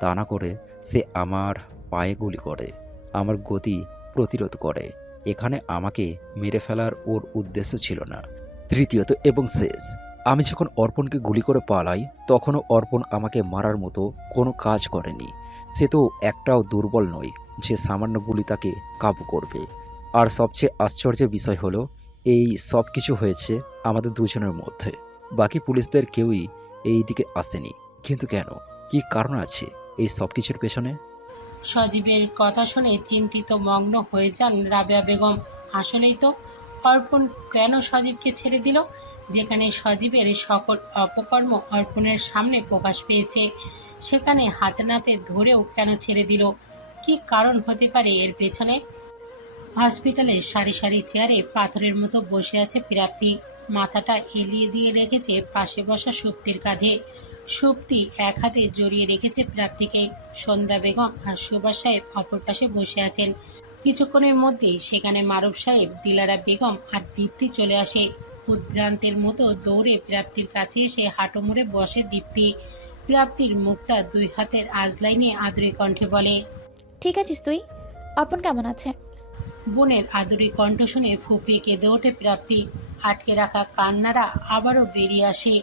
তা না করে সে আমার পায়ে গুলি করে, আমার গতি প্রতিরোধ করে। এখানে আমাকে মেরে ফেলার ওর উদ্দেশ্য ছিল না। তৃতীয়ত এবং শেষ, আমি যখন অর্পণকে গুলি করে পালাই তখনও অর্পণ আমাকে মারার মতো কোনো কাজ করেনি। সে তো একটাও দুর্বল নয় যে সামান্য গুলি তাকে কাবু করবে। আর সবচেয়ে আশ্চর্যের বিষয় হলো এই সব কিছু হয়েছে আমাদের দুজনের মধ্যে। বাকি পুলিশদের কেউই এই দিকে আসেনি। কিন্তু কেন? কি কারণ আছে এই সব কিছুর পেছনে? সজীবের কথা শুনে চিন্তিত মগ্ন হয়ে যান রাবেয়া বেগম। আসলেই তো, অর্পণ কেন সজীবকে ছেড়ে দিল? যেখানে সজীবের সকল অপকর্ম অর্পণের সামনে প্রকাশ পেয়েছে, সেখানে হাতে নাতে ধরেও কেন ছেড়ে দিল? কি কারণ হতে পারে এর পেছনে? হসপিটালে সারি সারি চেয়ারে পাথরের মতো বসে আছে প্রাপ্তি। মাথাটা এলিয়ে দিয়ে রেখেছে পাশে বসা সুপ্তির কাঁধে। সুপ্তি এক হাতে জড়িয়ে রেখেছে প্রাপ্তিকে। সন্ধ্যা বেগম আর সুভাষ সাহেব অপর পাশে বসে আছেন। কিছুক্ষণের মধ্যেই সেখানে মারুফ সাহেব, দিলারা বেগম আর দীপ্তি চলে আসে। উদ্ভ্রান্তের মতো দৌড়ে প্রাপ্তির কাছে এসে হাঁটু মুড়ে বসে দীপ্তি। প্রাপ্তির মুখটা দুই হাতের আজলাই নিয়ে আদুরে কণ্ঠে বলে, ঠিক আছিস তুই? অর্পণ কেমন আছে? বোনের আদুরি কণ্ঠ শুনে ফুঁপিয়ে কেঁদে ওঠে প্রাপ্তি। আটকে রাখা কান্নারা আবারও বেরিয়ে আসে।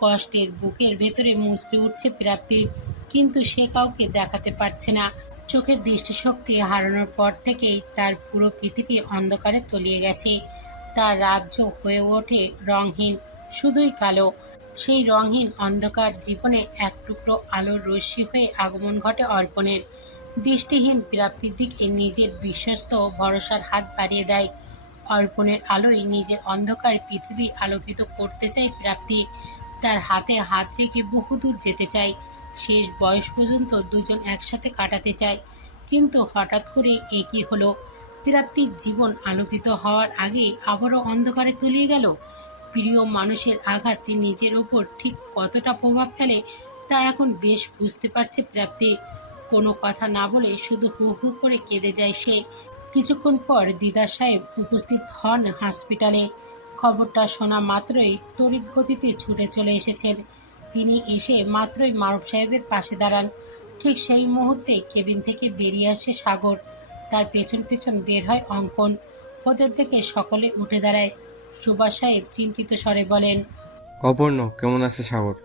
কষ্টের বুকের ভেতরে মুচড়ে উঠছে প্রাপ্তির, কিন্তু সে কাউকে দেখাতে পারছে না। চোখের দৃষ্টিশক্তি হারানোর পর থেকেই তার পুরো পৃথিবী অন্ধকারে তলিয়ে গেছে। তার রাজ্য হয়ে ওঠে রংহীন, শুধুই কালো। সেই রংহীন অন্ধকার জীবনে এক টুকরো আলোর রশ্মি হয়ে আগমন ঘটে অর্পণের। দৃষ্টিহীন প্রাপ্তির দিকে নিজের বিশ্বস্ত ভরসার হাত বাড়িয়ে দেয়। অর্পণের আলোয় নিজের অন্ধকার পৃথিবী আলোকিত করতে চায় প্রাপ্তি। তার হাতে হাত রেখে বহুদূর যেতে চায়। শেষ বয়স পর্যন্ত দুজন একসাথে কাটাতে চায়। কিন্তু হঠাৎ করে একই হলো, প্রাপ্তির জীবন আলোকিত হওয়ার আগে আবারও অন্ধকারে তলিয়ে গেল। প্রিয় মানুষের আঘাত নিজের ওপর ঠিক কতটা প্রভাব ফেলে তা এখন বেশ বুঝতে পারছে প্রাপ্তি। কোনো কথা না বলে শুধু হু হু করে কেঁদে যায় সে। কিছুক্ষণ পর দিদার সাহেব উপস্থিত হন হসপিটালে। খবরটা শোনা মাত্রই তড়িৎ গতিতে ছুটে চলে এসেছেন। তিনি এসে মাত্রই মারুফ সাহেবের পাশে দাঁড়ান। ঠিক সেই মুহূর্তে কেবিন থেকে বেরিয়ে আসে সাগর। তার পেছন পেছন বের হয় অঙ্কন। ওদের থেকে সকলে উঠে দাঁড়ায়। সুভাষ সাহেব চিন্তিত স্বরে বলেন, অপর্ণ কেমন আছে সাগর?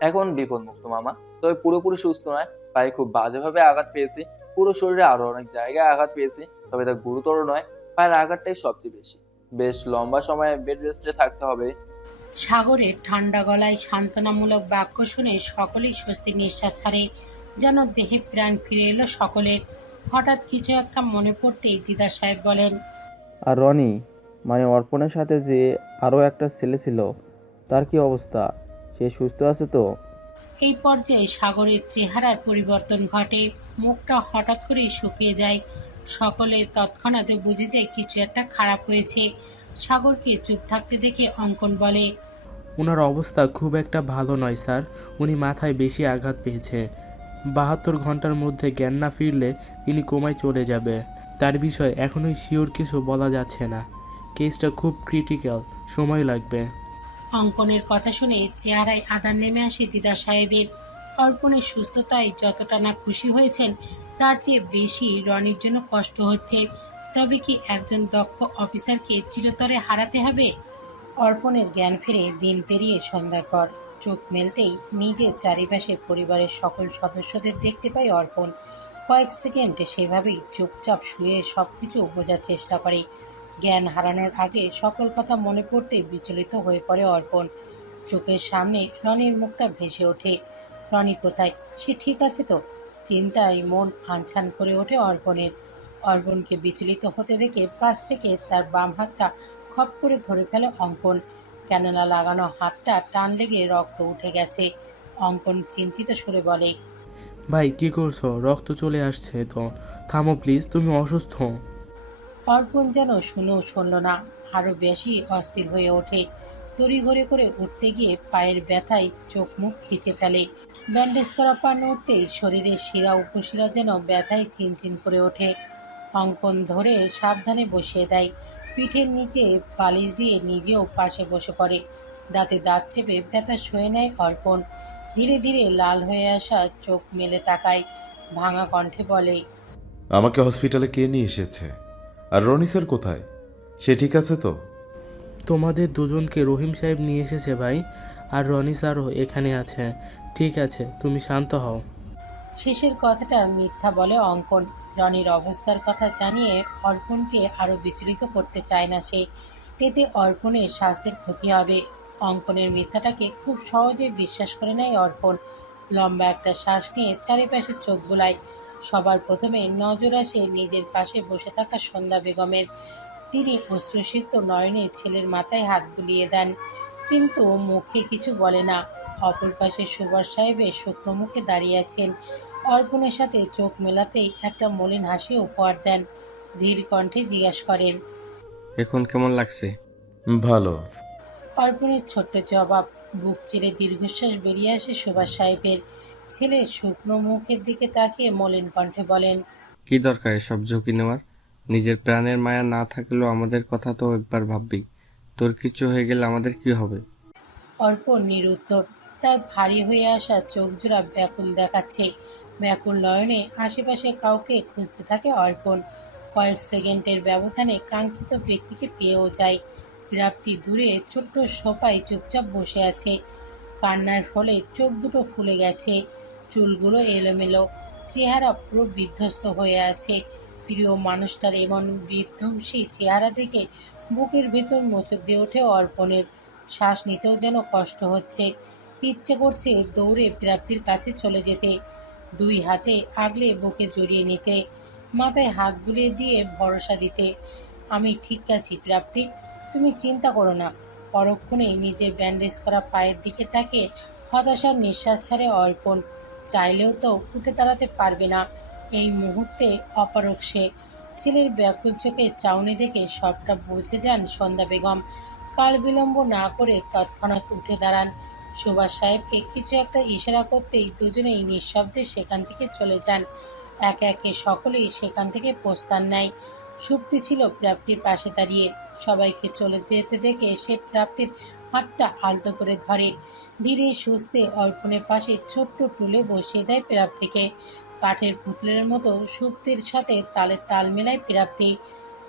এখন বিপদমুক্ত মামা, তবে পুরোপুরি সুস্থ নয়। পায়ে খুব বাজেভাবে আঘাত পেয়েছি। পুরো শরীরে আরো অনেক জায়গায় আঘাত পেয়েছি, তবে তা গুরুতর নয়। পায়ের আঘাতটাই সবচেয়ে বেশি। বেশ লম্বা সময় বেড রেস্টে থাকতে হবে। সাগরের ঠান্ডা গলায় সান্ত্বনামূলক বাক্য শুনে সকলেই স্বস্তির নিঃশ্বাস ছাড়ে, যেন দেহে প্রাণ ফিরে এলো সকলের। হঠাৎ কিছু একটা মনে পড়তেই দিদার সাহেব বলেন, আর রনি, মানে অর্পণের সাথে যে আরও একটা ছেলে ছিল, তার কি অবস্থা? সে সুস্থ আছে তো? এই পর্যায়ে সাগরের চেহারার পরিবর্তন ঘটে। মুখটা হঠাৎ করেই শুকিয়ে যায়। সকলে তৎক্ষণাৎ বুঝে যায় কিছু একটা খারাপ হয়েছে। সাগরকে চুপ থাকতে দেখে অঙ্কন বলে, ওনার অবস্থা খুব একটা ভালো নয় স্যার। উনি মাথায় বেশি আঘাত পেয়েছে। 72 ঘন্টার মধ্যে জ্ঞান না ফিরলে তিনি কোমায় চলে যাবে। তার বিষয়ে এখনোই শিওর কিছু বলা যাচ্ছে না। কেসটা খুব ক্রিটিক্যাল, সময় লাগবে। অঙ্কনের কথা শুনে চেহারায় আদার নেমে আসে দিদার সাহেবের। অর্পণের সুস্থতায় যতটা না খুশি হয়েছেন, তার চেয়ে বেশি রনির জন্য কষ্ট হচ্ছে। তবে কি একজন দক্ষ অফিসারকে চিরতরে হারাতে হবে? অর্পণের জ্ঞান ফিরে দিন পেরিয়ে সন্ধ্যার পর। চোখ মেলতেই নিজের চারিপাশে পরিবারের সকল সদস্যদের দেখতে পায় অর্পণ। কয়েক সেকেন্ড সেভাবেই চুপচাপ শুয়ে সব কিছু বোঝার চেষ্টা করে। জ্ঞান হারানোর আগে সকল কথা মনে পড়তে বিচলিত হয়ে পড়ে অর্পণ। চোখের সামনে রনির মুখটা ভেসে ওঠে। রনি কোথায়? সে ঠিক আছে তো? চিন্তায় মন আনছান করে ওঠে অর্পণের। অর্পণকে বিচলিত হতে দেখে পাশ থেকে তার বাম হাতটা খপ করে ধরে ফেলে অঙ্কন। ক্যানেলা লাগানো হাতটা টান লেগে রক্ত উঠে গেছে। অঙ্কন চিন্তিত সুরে বলে, ভাই কি করছো? রক্ত চলে আসছে তো, থামো প্লিজ, তুমি অসুস্থ। অর্পণ যেন শুনেও শুনল না, আরো বেশি অস্থির হয়ে ওঠে। তড়িঘড়ি করে উঠতে গিয়ে পায়ের ব্যথায় চোখ মুখ খিচে ফেলে। ব্যান্ডেজ করা পা নড়তেই শরীরের শিরা উপশিরা যেন ব্যথায় চিনচিন করে ওঠে। অঙ্কন ধরে সাবধানে বসিয়ে দেয়। পিঠের নিচে বালিশ দিয়ে নিজেও পাশে বসে পড়ে। দাঁতে দাঁত চেপে ব্যথা সয়ে নেয় অর্পণ। ধীরে ধীরে লাল হয়ে আসা চোখ মেলে তাকায়। ভাঙা কণ্ঠে বলে, আমাকে হসপিটালে কে নিয়ে এসেছে? আর রনি স্যার কোথায়? সে ঠিক আছে তো? তোমাদের দুজনকে রহিম সাহেব নিয়ে এসেছে ভাই, আর রনি স্যারও এখানে আছে। ঠিক আছে, তুমি শান্ত হও। শেষের কথাটা মিথ্যা বলে অঙ্কন। রনির অবস্থার কথা জানিয়ে অর্পণকে আরো বিচলিত করতে চায় না সে। এতে অর্পণের স্বাস্থ্যের ক্ষতি হবে। অঙ্কনের মিথ্যাটাকে খুব সহজে বিশ্বাস করে নেয় অর্পণ। লম্বা একটা শ্বাস নিয়ে চারিপাশে চোখ বোলায়। সবার প্রথমে নজর আসে নিজের পাশে বসে থাকা সন্ধ্যা বেগমের। তিনি অশ্রুসিক্ত নয়নে ছেলের মাথায় হাত বুলিয়ে দেন, কিন্তু মুখে কিছু বলে না। অপর পাশে সুভাষ সাহেবের শুকনো মুখে দাঁড়িয়ে আছেন। অর্পণের সাথে চোখ মেলাতেই একটা মলিন হাসি উপহার দেন। ধীর কণ্ঠে জিজ্ঞাসা করেন, এখন কেমন লাগছে? ভালো। অর্পণের ছোট্ট জবাব। বুক চিরে দীর্ঘশ্বাস বেরিয়ে আসে সুভাষ সাহেবের। ছেলের শুকনো মুখের দিকে তাকিয়ে মলিন কণ্ঠে বলেন, কি দরকার এসব ঝুঁকি নেওয়ার? নিজের প্রাণের মায়া না থাকলেও আমাদের কথা তো একবার ভাববি। তোর কিছু হয়ে গেলে আমাদের কি হবে? অর্পণ নিরুত্তর। তার ভারী হয়ে আসা চোখ জোড়া ব্যাকুল দেখাচ্ছে। ব্যাকুল নয়নে আশেপাশে কাউকে খুঁজতে থাকে অর্পণ। কয়েক সেকেন্ডের ব্যবধানে কাঙ্ক্ষিত ব্যক্তিকে পেয়েও যায়। প্রাপ্তি দূরে ছোট্ট সোফায় চুপচাপ বসে আছে। কান্নার ফলে চোখ দুটো ফুলে গেছে, চুলগুলো এলোমেলো, চেহারা পুরো বিধ্বস্ত হয়ে আছে। প্রিয় মানুষটার এমন বিধ্বংসী চেহারা দেখে বুকের ভেতর মোচড় দিয়ে ওঠে অর্পণের। শ্বাস নিতেও যেন কষ্ট হচ্ছে। ইচ্ছে করছে দৌড়ে প্রাপ্তির কাছে চলে যেতে, দুই হাতে আগলে বুকে জড়িয়ে নিতে, মাথায় হাত বুলিয়ে দিয়ে ভরসা দিতে। আমি ঠিক আছি প্রাপ্তি, তুমি চিন্তা করো না। পরক্ষণেই নিজের ব্যান্ডেজ করা পায়ের দিকে তাকিয়ে হতাশার নিঃশ্বাস ছাড়ে অর্পণ। চাইলেও তো উঠে দাঁড়াতে পারবে না এই মুহূর্তে। অপারক সে। ছেলের ব্যাকুল চোখের চাউনি দেখে সবটা বুঝে যান সন্ধ্যা বেগম। কাল বিলম্ব না করে তৎক্ষণাৎ উঠে দাঁড়ান। সুভাষ সাহেবকে কিছু একটা ইশারা করতেই দুজনেই নিঃশব্দে সেখান থেকে চলে যান। একে একে সকলেই সেখান থেকে প্রস্থান নেয়। সুপ্তি ছিল প্রাপ্তির পাশে দাঁড়িয়ে। সবাইকে চলে যেতে দেখে সে প্রাপ্তির হাতটা আলতো করে ধরে। ধীরে সুস্থে অর্পণের পাশে ছোট্ট টুলে বসিয়ে দেয় প্রাপ্তিকে। কাঠের পুতুলের মতো সুপ্তির সাথে তালে তাল মেলায় প্রাপ্তি।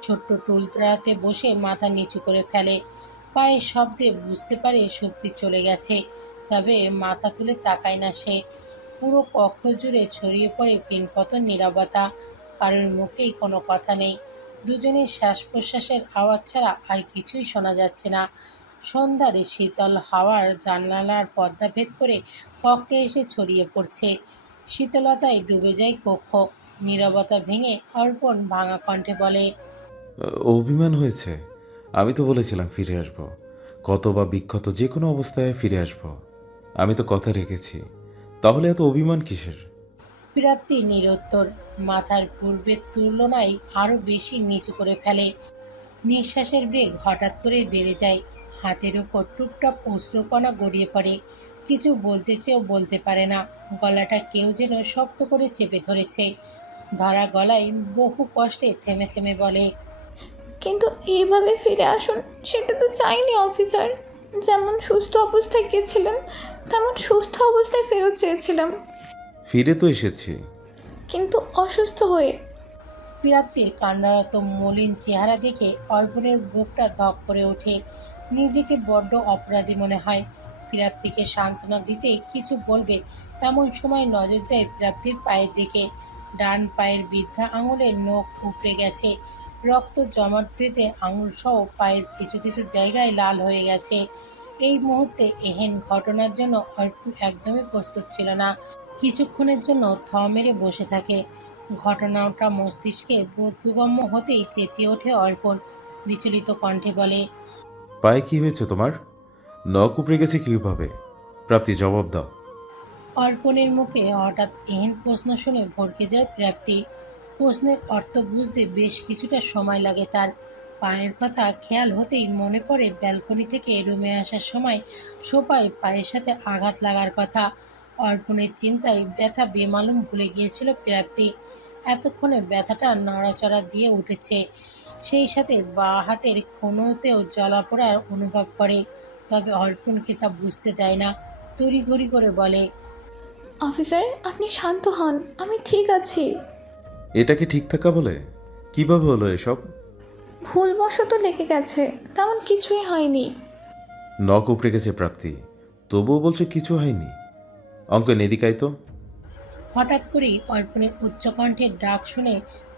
ছোট্ট টুলটাতে বসে মাথা নিচু করে ফেলে। পায়ের শব্দে বুঝতে পারে শক্তি চলে গেছে, তবে মাথা তুলে তাকায় না সে। পুরো কক্ষ জুড়ে ছড়িয়ে পড়ে পিনপতন নীরবতা। কারোর মুখেই কোনো কথা নেই। দুজনের শ্বাস প্রশ্বাসের আওয়াজ ছাড়া আর কিছুই শোনা যাচ্ছে না। সন্ধ্যার শীতল হাওয়ার জানালার পর্দা ভেদ করে কক্ষে এসে ছড়িয়ে পড়ছে। শীতলতায় ডুবে যায় কক্ষ। নীরবতা ভেঙে অর্পণ ভাঙা কণ্ঠে বলে, অভিমান হয়েছে? আমি তো বলেছিলাম ফিরে আসব। কত বা বিক্ষত যে কোনো অবস্থায় ফিরে আসব। আমি তো কথা রেখেছি, তাহলে এত অভিমান কিসের? প্রাপ্তি নিরুত্তর। মাথার পূর্বের তুলনায় আরো বেশি নিচু করে ফেলে। নিঃশ্বাসের বেগ হঠাৎ করে বেড়ে যায়। হাতের উপর টুপটাপ অশ্রুকণা গড়িয়ে পড়ে। কিছু বলতে চেয়েও বলতে পারে না। গলাটা কেউ যেন শক্ত করে চেপে ধরেছে। ধরা গলায় বহু কষ্টে থেমে থেমে বলে, কিন্তু এইভাবে ফিরে আসুন সেটা তো চাইনি অফিসার। যেমন সুস্থ অবস্থায় গেছিলেন তেমন সুস্থ অবস্থায় ফেরত চেয়েছিলাম, ফিরে তো এসেছি। কিন্তু অসুস্থ হয়ে। প্রাপ্তির কান্নারত মলিন চেহারা দেখে অর্পণের বুকটা ধক করে ওঠে। নিজেকে বড্ড অপরাধী মনে হয়। প্রাপ্তিকে সান্ত্বনা দিতে কিছু বলবে এমন সময় নজর যায় প্রাপ্তির পায়ের দিকে। ডান পায়ের বৃদ্ধা আঙুলের নখ উপড়ে গেছে, রক্ত জমাট বেঁধে আঙুল সহ পায়ের কিছু কিছু জায়গায় লাল হয়ে গেছে। এই মুহূর্তে এহেন ঘটনার জন্য অর্পণ একদমই প্রস্তুত ছিল না। কিছুক্ষণের জন্য থ মেরে বসে থাকে। ঘটনাটা মস্তিষ্কে বোধগম্য হতেই চেঁচিয়ে ওঠে অর্পণ, বিচলিত কণ্ঠে বলে, পায়ে কি হয়েছে তোমার? নখ উপড়ে গেছে কিভাবে? প্রাপ্তি, জবাব দাও। অর্পণের মুখে হঠাৎ এহেন প্রশ্ন শুনে ভড়কে যায় প্রাপ্তি। প্রশ্নের অর্থ বুঝতে বেশ কিছুটা সময় লাগে তার। পায়ের কথা খেয়াল হতেই মনে পড়ে ব্যালকনি থেকে রুমে আসার সময় সোফায় পায়ের সাথে আঘাত লাগার কথা। অর্পণের চিন্তায় ব্যথা বেমালুম ভুলে গিয়েছিল প্রাপ্তি। এতক্ষণে ব্যথাটা নড়াচড়া দিয়ে উঠেছে, সেই সাথে বাঁ হাতের কোনোতেও জ্বলাপোড়ার অনুভব করে। তবে অর্পণকে তা বুঝতে দেয় না, তড়িঘড়ি করে বলে, অফিসার, আপনি শান্ত হন, আমি ঠিক আছি। এটাকে ঠিক থাকা বলে? কিভাবে হলো এসব? ভুলবশত লেগে গেছে, তেমন কিছুই হয়নি। নখ উপড়ে গেছে প্রাপ্তি, তবুও বলছে কিছু হয়নি। অঙ্কন, এদিকাই তো। হঠাৎ করেই অর্পণের উচ্চকণ্ঠের ডাক শুনে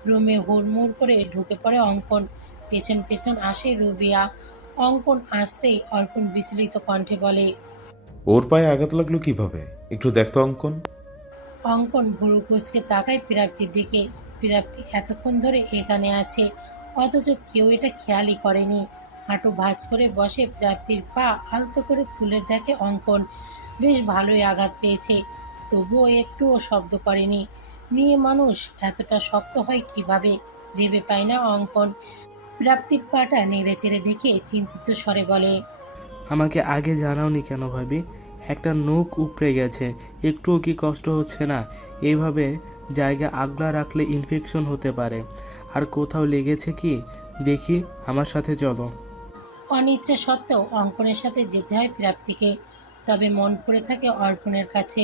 রুমে হুড়মুড় করে ঢুকে পড়ে অঙ্কন। পেছন পেছন আসে রুবিয়া। অঙ্কন আসতেই অর্পণ বিচলিত কণ্ঠে বলে, ওর পায়ে আঘাত লাগলো কিভাবে? একটু দেখতো অঙ্কন। অঙ্কন ভুরু কুঁচকে তাকায় প্রাপ্তির দিকে। প্রাপ্তি এতক্ষণ ধরে এখানে আছে, অথচ কেউ এটা খেয়ালই করেনি। হাঁটু ভাঁজ করে বসে প্রাপ্তির পা আলতো করে তুলে দেখে অঙ্কন। বেশ ভালোই আঘাত পেয়েছে, তবুও একটুও শব্দ করেনি। মেয়ে মানুষ এতটা শক্ত হয় কিভাবে, ভেবে পায় না অঙ্কন। প্রাপ্তির পাটা নেড়ে চেড়ে দেখে চিন্তিত স্বরে বলে, আমাকে আগে জানাওনি কেন ভাবি? একটা নখ উপড়ে গেছে, একটুও কি কষ্ট হচ্ছে না? এইভাবে জায়গা আগলা রাখলে ইনফেকশন হতে পারে। আর কোথাও লেগেছে কি দেখি, আমার সাথে চলো। অনিচ্ছা সত্ত্বেও অঙ্কনের সাথে যেতে হয় প্রাপ্তিকে। তবে মন পড়ে থাকে অর্পণের কাছে।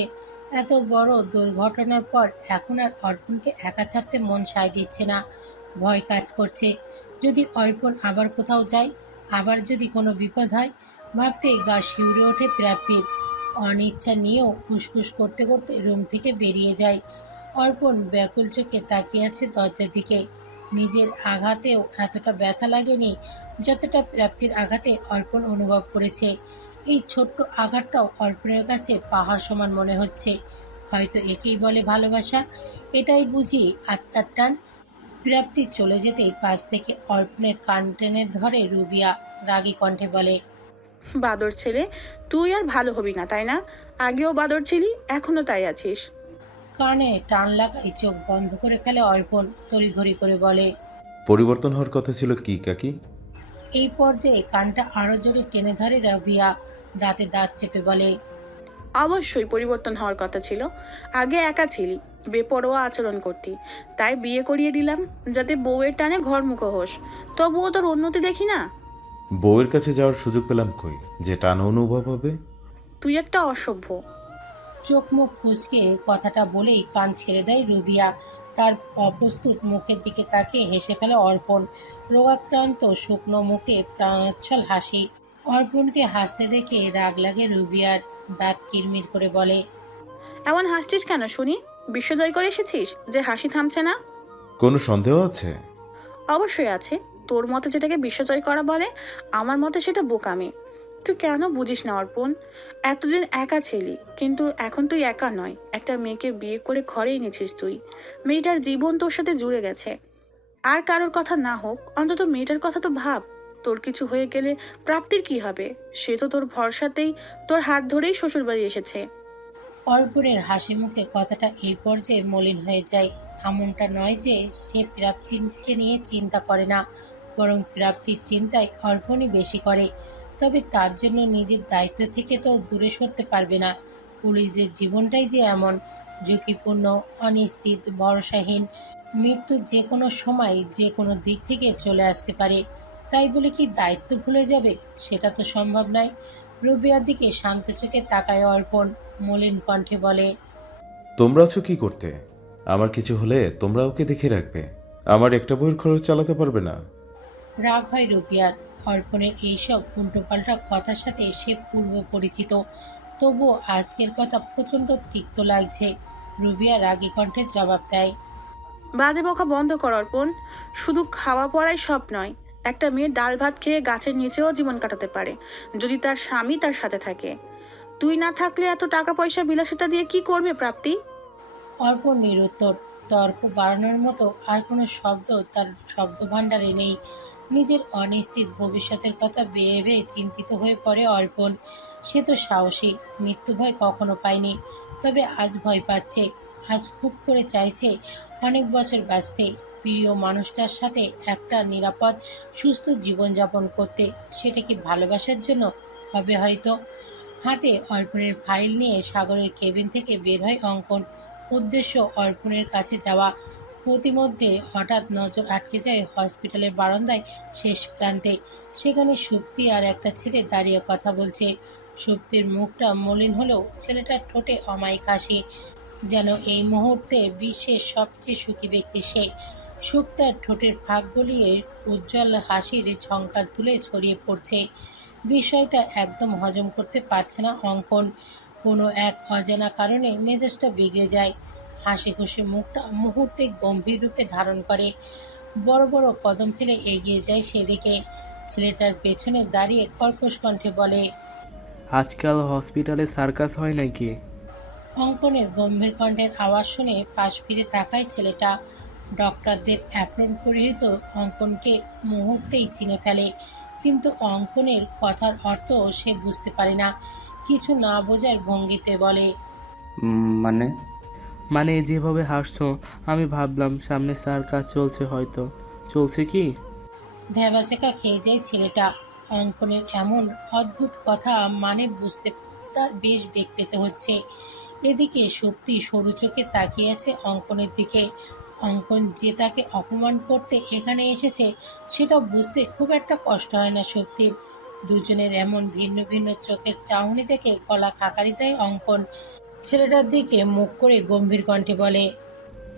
এত বড় দুর্ঘটনার পর এখন আর অর্পণকে একা ছাড়তে মন সায় দিচ্ছে না। ভয় কাজ করছে, যদি অর্পণ আবার কোথাও যায়, আবার যদি কোনো বিপদ হয়, ভাবতেই গা শিউরে ওঠে প্রাপ্তির। অনিচ্ছা নিয়েও ফুসফুস করতে করতে রুম থেকে বেরিয়ে যায়। অর্পণ ব্যাকুল চোখে তাকিয়ে আছে দরজার দিকে। নিজের আঘাতেও এতটা ব্যথা লাগেনি যতটা প্রাপ্তির আঘাতে অর্পণ অনুভব করেছে। এই ছোট্ট আঘাতটাও অর্পণের কাছে পাহাড় সমান মনে হচ্ছে। হয়তো একেই বলে ভালোবাসা, এটাই বুঝি আত্মার টান। প্রাপ্তি চলে যেতেই পাশ থেকে অর্পণের কান টেনে ধরে রুবিয়া, রাগী কণ্ঠে বলে, বাদর ছেলে, তুই আর ভালো হবি না, তাই না? আগেও বাদর ছিলি, এখনো তাই আছিস। কানে টান লাগাই চোখ বন্ধ করে ফেলে অর্পণ, তড়িঘড়ি করে বলে, পরিবর্তন হওয়ার কথা ছিল কি কাকি? এই পর্যায়ে কানটা আরো জোরে টেনে ধরে রাবিয়া, দাঁতে দাঁত চেপে বলে, অবশ্যই পরিবর্তন হওয়ার কথা ছিল। আগে একা ছিলি, বেপরোয়া আচরণ করতি, তাই বিয়ে করিয়ে দিলাম যাতে বউয়ের টানে ঘরমুখো হোস। তবুও তোর উন্নতি দেখি না। বউয়ের কাছে যাওয়ার সুযোগ পেলাম কই যে টান অনুভব হবে? তুই একটা অসভ্য। চোখ মুখ কুঁচকে কথাটা বলেই কান ছেড়ে দেয় রুবিয়া। তার অপ্রস্তুত মুখের দিকে তাকিয়ে হেসে ফেলে অর্পণ। রোগাক্রান্ত শুকনো মুখে প্রাণোচ্ছল হাসি। অর্পণকে হাসতে দেখে রাগ লাগে রুবিয়ার, দাঁত কিরমির করে বলে, এমন হাসছিস কেন শুনি? বিশ্বজয় করে এসেছিস যে হাসি থামছে না? কোনো সন্দেহ আছে? অবশ্যই আছে। তোর মতে যেটাকে বিশ্বজয় করা বলে, আমার মতে সেটা বোকামি। তুই কেন বুঝিস না অর্পণ? এতদিন একা ছিলি, কিন্তু এখন তুই একা নয়, একটা মেয়েকে বিয়ে করে ঘরে এনেছিস তুই। মেয়েটার জীবন তোর সাথে জুড়ে গেছে। আর কারোর কথা না হোক, অন্তত মেয়েটার কথা তো ভাব। তোর কিছু হয়ে গেলে প্রাপ্তির কি হবে? সে তো তোর ভরসাতেই, তোর হাত ধরেই শ্বশুরবাড়ি এসেছে। অর্পণের হাসি মুখে কথাটা এই পর্যায়ে মলিন হয়ে যায়। এমনটা নয় যে সে প্রাপ্তিকে নিয়ে চিন্তা করে না, বরং প্রাপ্তির চিন্তায় অর্পণই বেশি করে। তবে তার জন্য নিজের দায়িত্ব থেকে তো দূরে সরতে পারবে না। পুলিশদের জীবনটাই যে এমন, ঝুঁকিপূর্ণ, অনিশ্চিত, ভরসাহীন। মৃত্যু যে কোনো সময় যে কোনো দিক থেকে চলে আসতে পারে। তাই বলে কি দায়িত্ব ভুলে যাবে? সেটা তো সম্ভব নয়। রুবিয়ার দিকে শান্ত চোখে তাকায় অর্পণ, মলিন কণ্ঠে বলে, তোমরা আছো কি করতে? আমার কিছু হলে তোমরা ওকে দেখে রাখবে, আমার একটা বইয়ের খরচ চালাতে পারবে না। রাগ হয় রুবিয়ার। অর্পণের এইসব উল্টোপাল্টা কথার সাথে সে পূর্ব পরিচিত, তবুও আজকের কথা প্রচণ্ড তিক্ত লাগছে। রুবিয়া রাগী কণ্ঠে জবাব দেয়, বাজে বকা বন্ধ কর অর্পণ। শুধু খাওয়া পড়াই সব নয়। একটা মেয়ে ডাল ভাত খেয়ে গাছের নিচেও জীবন কাটাতে পারে, যদি তার স্বামী তার সাথে থাকে। তুই না থাকলে এত টাকা পয়সা বিলাসিতা দিয়ে কি করবে প্রাপ্তি? অর্পণ নিরুত্তর। তর্ক বাড়ানোর মতো আর কোনো শব্দ তার শব্দ ভাণ্ডারে নেই। নিজের অনিশ্চিত ভবিষ্যতের কথা ভেবে চিন্তিত হয়ে পড়ে অর্পণ। সে তো সাহসী, মৃত্যু ভয় কখনো পায়নি, তবে আজ ভয় পাচ্ছে। আজ খুব করে চাইছে অনেক বছর বাঁচতে, প্রিয় মানুষটার সাথে একটা নিরাপদ সুস্থ জীবনযাপন করতে। সেটা কি ভালোবাসার জন্য হবে হয়তো? হাতে অর্পণের ফাইল নিয়ে সাগরের কেবিন থেকে বের হয় অঙ্কন। উদ্দেশ্য অর্পণের কাছে যাওয়া। প্রতিমধ্যে হঠাৎ নজর আটকে যায় হসপিটালের বারান্দায় শেষ প্রান্তে। সেখানে সুপ্তি আর একটা ছেলে দাঁড়িয়ে কথা বলছে। সুপ্তির মুখটা মলিন হলেও ছেলেটার ঠোঁটে অমায়িক হাসি, যেন এই মুহূর্তে বিশ্বের সবচেয়ে সুখী ব্যক্তি সে। সুখ তার ঠোঁটের ফাঁক গলিয়ে উজ্জ্বল হাসির ঝংকার তুলে ছড়িয়ে পড়ছে। বিষয়টা একদম হজম করতে পারছে না অঙ্কন। কোনো এক অজানা কারণে মেজাজটা বিগড়ে যায়। হাসি খুশি মুখটা মুহূর্তে গম্ভীর রূপে ধারণ করে। বড় বড় কদম ফেলে এগিয়ে যায় সেদিকে। ছেলেটার পেছনে দাঁড়িয়ে কর্কশ কণ্ঠে বলে, আজকাল হসপিটালে সার্কাস হয় নাকি? অঙ্কনের গম্ভীর কণ্ঠের আওয়াজ শুনে পাশ ফিরে তাকায় ছেলেটা। ডক্টরদের অ্যাপ্রন পরিহিত অঙ্কনকে মুহূর্তেই চিনে ফেলে, কিন্তু অঙ্কনের কথার অর্থ সে বুঝতে পারে না। কিছু না বোঝার ভঙ্গিতে বলে, মানে? মানে যেভাবে হাসছো আমি ভাবলাম সামনে সার্কাস চলছে, হয়তো চলছে কি? ভ্যাবাচাকা খেয়ে যায় ছেলেটা। অঙ্কনের এমন অদ্ভুত কথা মানে বুঝতে তার বেশ বেগ পেতে হচ্ছে। এদিকে শক্তি সরু চোখে তাকিয়ে আছে অঙ্কনের দিকে। অঙ্কন যে তাকে অপমান করতে এখানে এসেছে সেটা বুঝতে খুব একটা কষ্ট হয় না শক্তির। দুজনের এমন ভিন্ন ভিন্ন চোখের চাহনি দেখে গলা খাকারি দেয় অঙ্কন। ছেলেটার দিকে মুখ করে গম্ভীর কণ্ঠে বলে,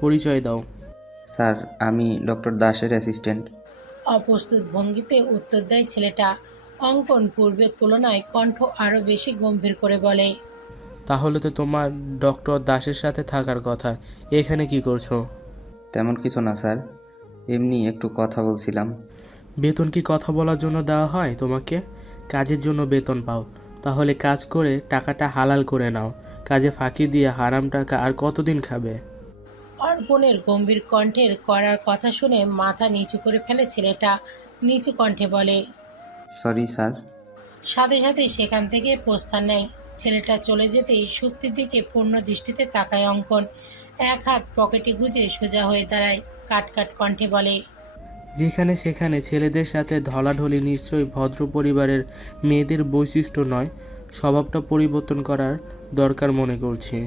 পরিচয় দাও। স্যার, আমি ডক্টর দাসের অ্যাসিস্ট্যান্ট। অপ্রস্তুত ভঙ্গিতে উত্তর দেয় ছেলেটা। অঙ্কন পূর্বের তুলনায় কণ্ঠ আরো বেশি গম্ভীর করে বলে, তাহলে তো তোমার ডক্টর দাসের সাথে থাকার কথা, এখানে কি করছো? তেমন কিছু না স্যার, এমনি একটু কথা বলছিলাম। বেতন কি কথা বলার জন্য দেওয়া হয় তোমাকে? কাজের জন্য বেতন পাও, তাহলে কাজ করে টাকাটা হালাল করে নাও। কাজে ফাঁকি দিয়ে হারাম টাকা আর কতদিন খাবে? অর্পণের গম্ভীর কণ্ঠের করার কথা শুনে মাথা নিচু করে ফেলে ছেলেটা। নিচু কণ্ঠে বলে, সরি স্যার। সাথে সাথে সেখান থেকে প্রস্থান নেয়। ছেলেটা চলে যেতেই শক্তির দিকে পূর্ণ দৃষ্টিতে তাকায় অঙ্কন। এক হাত পকেটে গুজে সোজা হয়ে দাঁড়ায়। কাট কাট কণ্ঠে বলে, যেখানে সেখানে ছেলেদের সাথে ঢলাঢলি নিশ্চয়ই ভদ্র পরিবারের মেয়েদের বৈশিষ্ট্য নয়। স্বভাবটা পরিবর্তন করার দরকার মনে করছি।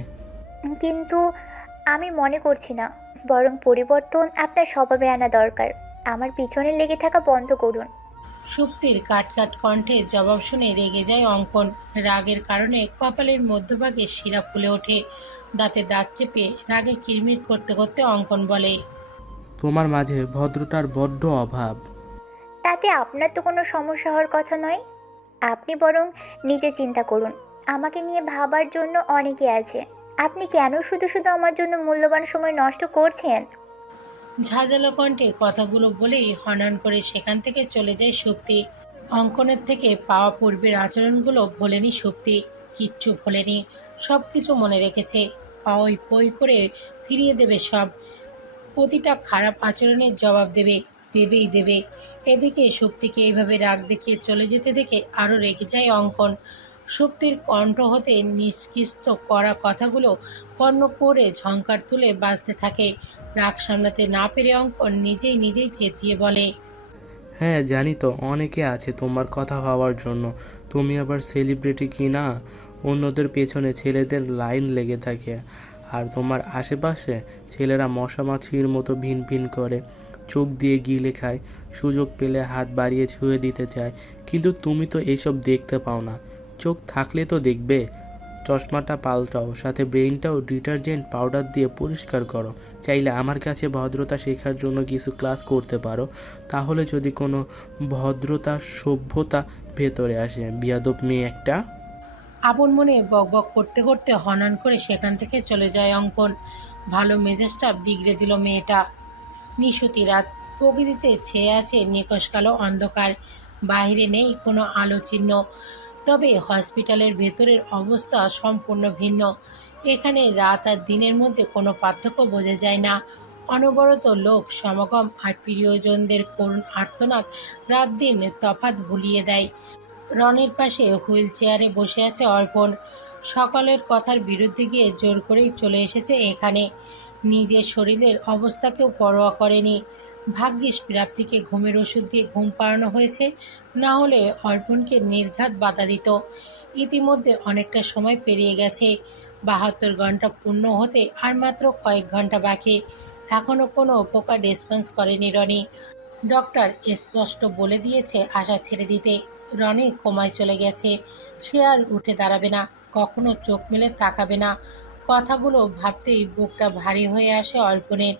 কিন্তু আমি মনে করছি না, বরং পরিবর্তন আপনার স্বভাবে আনা দরকার। আমার পিছনে লেগে থাকা বন্ধ করুন। সুপ্তির কাট কাট কণ্ঠের জবাব শুনে রেগে যায় অঙ্কন। রাগের কারণে কপালের মধ্যভাগে শিরা ফুলে ওঠে। দাঁতে দাঁত চেপে রাগে কিরমির করতে করতে অঙ্কন বলে, তোমার মাঝে ভদ্রতার বড্ড অভাব। তাতে আপনার তো কোনো সমস্যা হওয়ার কথা নয়। আপনি বরং নিজে চিন্তা করুন। আমাকে নিয়ে ভাবার জন্য অনেকে আছে। আপনি কেন শুধু শুধু আমার জন্য মূল্যবান সময় নষ্ট করছেন? ঝাঁঝালো কণ্ঠে কথাগুলো বলেই হনন করে সেখান থেকে চলে যায় সুপ্তি। অঙ্কনের থেকে পাওয়া পূর্বের আচরণগুলো ভোলেনি সুপ্তি, কিচ্ছু ভোলেনি। সব কিছু মনে রেখেছে। পাওই পই করে ফিরিয়ে দেবে সব। প্রতিটা খারাপ আচরণের জবাব দেবে, দেবেই দেবে। এদিকে সুপ্তিকে এইভাবে রাগ দেখিয়ে চলে যেতে দেখে আরও রেগে যায় অঙ্কন। সুপ্তির কণ্ঠ হতে নিষ্কৃষ্ট করা কথাগুলো কর্ণ করে ঝংকার তুলে বাজতে থাকে। রাগ সামলাতে না পেরে অঙ্কন নিজেই নিজেই চেঁচিয়ে বলে, হ্যাঁ জানি তো, অনেকে আছে তোমার কথা ভাবার জন্য। তুমি আবার সেলিব্রিটি কি না? অন্যদের পেছনে ছেলেদের লাইন লেগে থাকে, আর তোমার আশেপাশে ছেলেরা মশা মাছির মতো ভিন ভিন করে, চোখ দিয়ে গিলে খায়, সুযোগ পেলে হাত বাড়িয়ে ছুঁয়ে দিতে চায়। কিন্তু তুমি তো এইসব দেখতে পাও না। চোখ থাকলে তো দেখবে। চশমাটা পাল্টাও, সাথে ব্রেইনটাও ডিটারজেন্ট পাউডার দিয়ে পরিষ্কার করো। চাইলে আমার কাছে ভদ্রতা শেখার জন্য কিছু ক্লাস করতে পারো। তাহলে যদি কোনো ভদ্রতা সভ্যতা ভেতরে আসে। বিয়াদব মেয়ে একটা। আপন মনে বকবক করতে করতে হনন করে সেখান থেকে চলে যায় অঙ্কন। ভালো মেজাজটা বিগড়ে দিল মেয়েটা। নিশুতি রাত, প্রকৃতিতে ছেয়ে আছে নিকশ কালো অন্ধকার, বাইরে নেই কোনো আলো চিহ্ন। তবে হসপিটালের ভেতরের অবস্থা সম্পূর্ণ ভিন্ন। এখানে রাত আর দিনের মধ্যে কোনো পার্থক্য বোঝা যায় না। অনবরত লোক সমাগম আর প্রিয়জনদের করুণ আর্তনাদ রাত দিন তফাৎ ভুলিয়ে দেয়। রনির পাশে হুইল চেয়ারে বসে আছে অর্পণ। সকলের কথার বিরুদ্ধে গিয়ে জোর করেই চলে এসেছে এখানে। নিজের শরীরের অবস্থাকেও পরোয়া করেনি। ভাগ্যিস প্রাপ্তিকে ঘুমের ওষুধ দিয়ে ঘুম পাড়ানো হয়েছে, না হলে অর্পণকে নির্ঘাত বাধা দিত। ইতিমধ্যে অনেকটা সময় পেরিয়ে গেছে। 72 ঘন্টা পূর্ণ হতে আর মাত্র কয়েক ঘন্টা বাকি। এখনও কোনো প্রকার রেসপন্স করেনি রনি। ডক্টর স্পষ্ট বলে দিয়েছে আশা ছেড়ে দিতে। রনি কোমায় চলে গেছে। সে আর উঠে দাঁড়াবে না, কখনো চোখ মেলে তাকাবে না। কথাগুলো ভাবতেই বুকটা ভারী হয়ে আসে অর্পণের।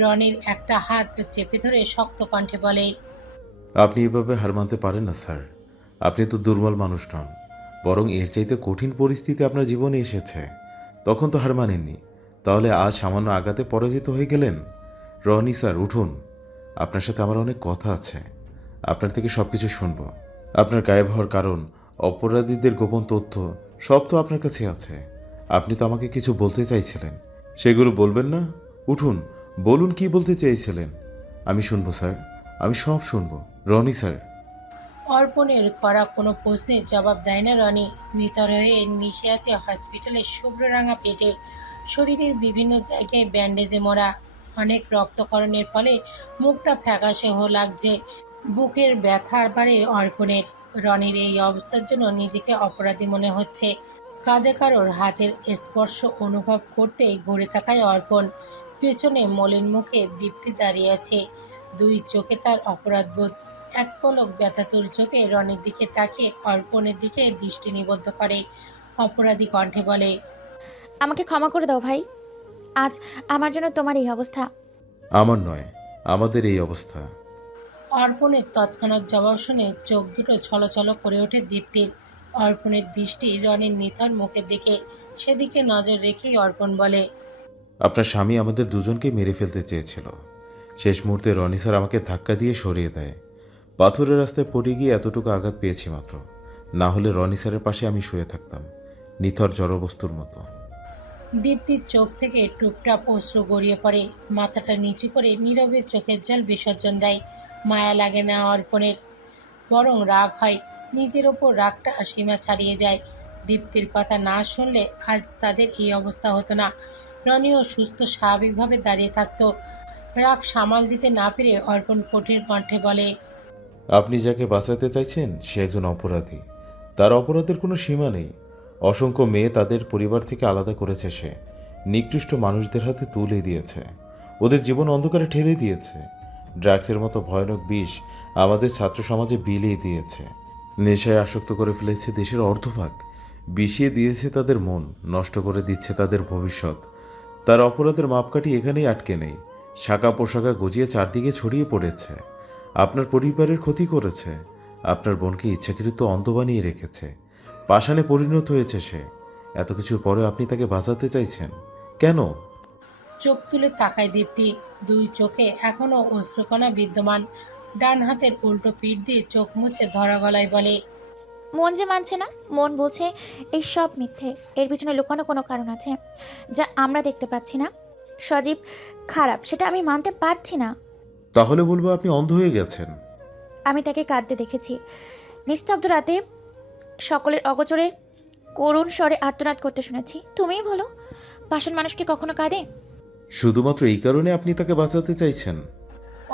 রনির একটা হাত চেপে ধরে শক্ত কণ্ঠে বলে, আপনি এভাবে হার মানতে পারেন না স্যার। আপনি তো দুর্বল মানুষ নন, বরং এর চাইতে কঠিন পরিস্থিতি আপনার জীবনে এসেছে, তখন তো হার মানেননি। তাহলে আজ সামান্য আঘাতে পরাজিত হয়ে গেলেন? রনি স্যার, উঠুন। আপনার সাথে আমার অনেক কথা আছে। আপনার থেকে সব কিছু শুনবো। আপনার গায়েব হওয়ার কারণ, অপরাধীদের গোপন তথ্য সব তো আপনার কাছে আছে। আপনি তো আমাকে কিছু বলতে চাইছিলেন, সেগুলো বলবেন না? উঠুন, বলুন কি বলতে চেয়েছিলেন। আমি শুনবো স্যার, আমি সব শুনবো। রনি স্যার। অর্পণের করা কোনো প্রশ্নের জবাব দেয় না রনি। নিথর হয়ে মিশে আছে হসপিটালের শুভ্র রাঙা পেটে। শরীরের বিভিন্ন জায়গায় ব্যান্ডেজে মোড়া। অনেক রক্তক্ষরণের ফলে মুখটা ফ্যাকাশে লাগছে। বুকের ব্যথার বাড়ে অর্পণের। রনির এই অবস্থার জন্য নিজেকে অপরাধী মনে হচ্ছে। কাঁধে কারোর হাতের স্পর্শ অনুভব করতেই ঘুরে তাকায় অর্পণ। পেছনে মলিন মুখে দীপ্তি দাঁড়িয়ে আছে। দুই চোখে তার অপরাধবোধ। এক পলক ব্যথাতুর চোখে রনির দিকে তাকিয়ে অর্পণের দিকে দৃষ্টি নিবদ্ধ করে অপরাধী কণ্ঠে বলে, আমাকে ক্ষমা করে দাও ভাই, আজ আমার জন্য তোমার এই অবস্থা। আমার নয়, আমাদের এই অবস্থা। অর্পণের তৎক্ষণাৎ জবাব শুনে চোখ দুটো ছলছল করে ওঠে দীপ্তির। অর্পণের দৃষ্টি রনির নিথর মুখের দিকে। সেদিকে নজর রেখেই অর্পণ বলে, আপনার স্বামী আমাদের দুজনকে মেরে ফেলতে চেয়েছিল। শেষ মুহূর্তে রনি স্যার আমাকে ধাক্কা দিয়ে সরিয়ে দেয়। পাথরের রাস্তায় পড়ে গিয়ে এতটুকু আঘাত পেয়েছি মাত্র। না হলে রনি স্যারের পাশে আমি শুয়ে থাকতাম, নিথর জড়বস্তুর মতো। দীপ্তির চোখ থেকে টুপটাপ অশ্রু গড়িয়ে পড়ে। মাথাটা নিচু করে নীরবে চোখের জল বিসর্জন দেয়। মায়া লাগে না অর্পণের, বরং রাগ হয়। নিজের ওপর রাগটা সীমা ছাড়িয়ে যায়। দীপ্তির কথা না শুনলে আজ তাদের এই অবস্থা হতো না। রনিও সুস্থ স্বাভাবিকভাবে দাঁড়িয়ে থাকতো। রাগ সামাল দিতে না পেরে অর্পণ কঠিন কণ্ঠে বলে, আপনি যাকে বাঁচাতে চাইছেন সে একজন অপরাধী। তার অপরাধের কোনো সীমা নেই। অসংখ্য মেয়ে তাদের পরিবার থেকে আলাদা করেছে সে। নিকৃষ্ট মানুষদের হাতে তুলে দিয়েছে, ওদের জীবন অন্ধকারে ঠেলে দিয়েছে। ড্রাগসের মতো ভয়ানক বিষ আমাদের ছাত্র সমাজে বিলিয়ে দিয়েছে। নেশায় আসক্ত করে ফেলেছে দেশের অর্ধভাগ, বিষিয়ে দিয়েছে তাদের মন, নষ্ট করে দিচ্ছে তাদের ভবিষ্যৎ। তার অপরাধের মাপকাঠি এখানেই আটকে নেই। শাখা পোশাকা গজিয়ে চারদিকে ছড়িয়ে পড়েছে। আপনার পরিবারের ক্ষতি করেছে, আপনার বোনকে ইচ্ছাকৃত অন্ধ বানিয়ে রেখেছে। পাষাণে পরিণত হয়েছে সে। এত কিছুর পরে আপনি তাকে বাঁচাতে চাইছেন কেন? চোখ তুলে তাকায় দীপ্তি। দুই চোখে এখনো অশ্রুকণা বিদ্যমান। ডান হাতের উল্টো পিঠ দিয়ে চোখ মুছে ধরা গলায় বলে, মন যে মানছে না, মন বলছে এই সব মিথ্যে, এর পিছনে লুকানো কোনো কারণ আছে যা আমরা দেখতে পাচ্ছি না। সজীব খারাপ, সেটা আমি মানতে পারছি না। তাহলে বলবো আপনি অন্ধ হয়ে গেছেন। আমি তাকে কাঁদতে দেখেছি, নিস্তব্ধ রাতে সকলের অগোচরে করুণ স্বরে আর্তনাদ করতে শুনেছি। তুমিই বলো, পাষাণ মানুষ কি কখনো কাঁদে? শুধুমাত্র এই কারণে আপনি তাকে বাঁচাতে চাইছেন?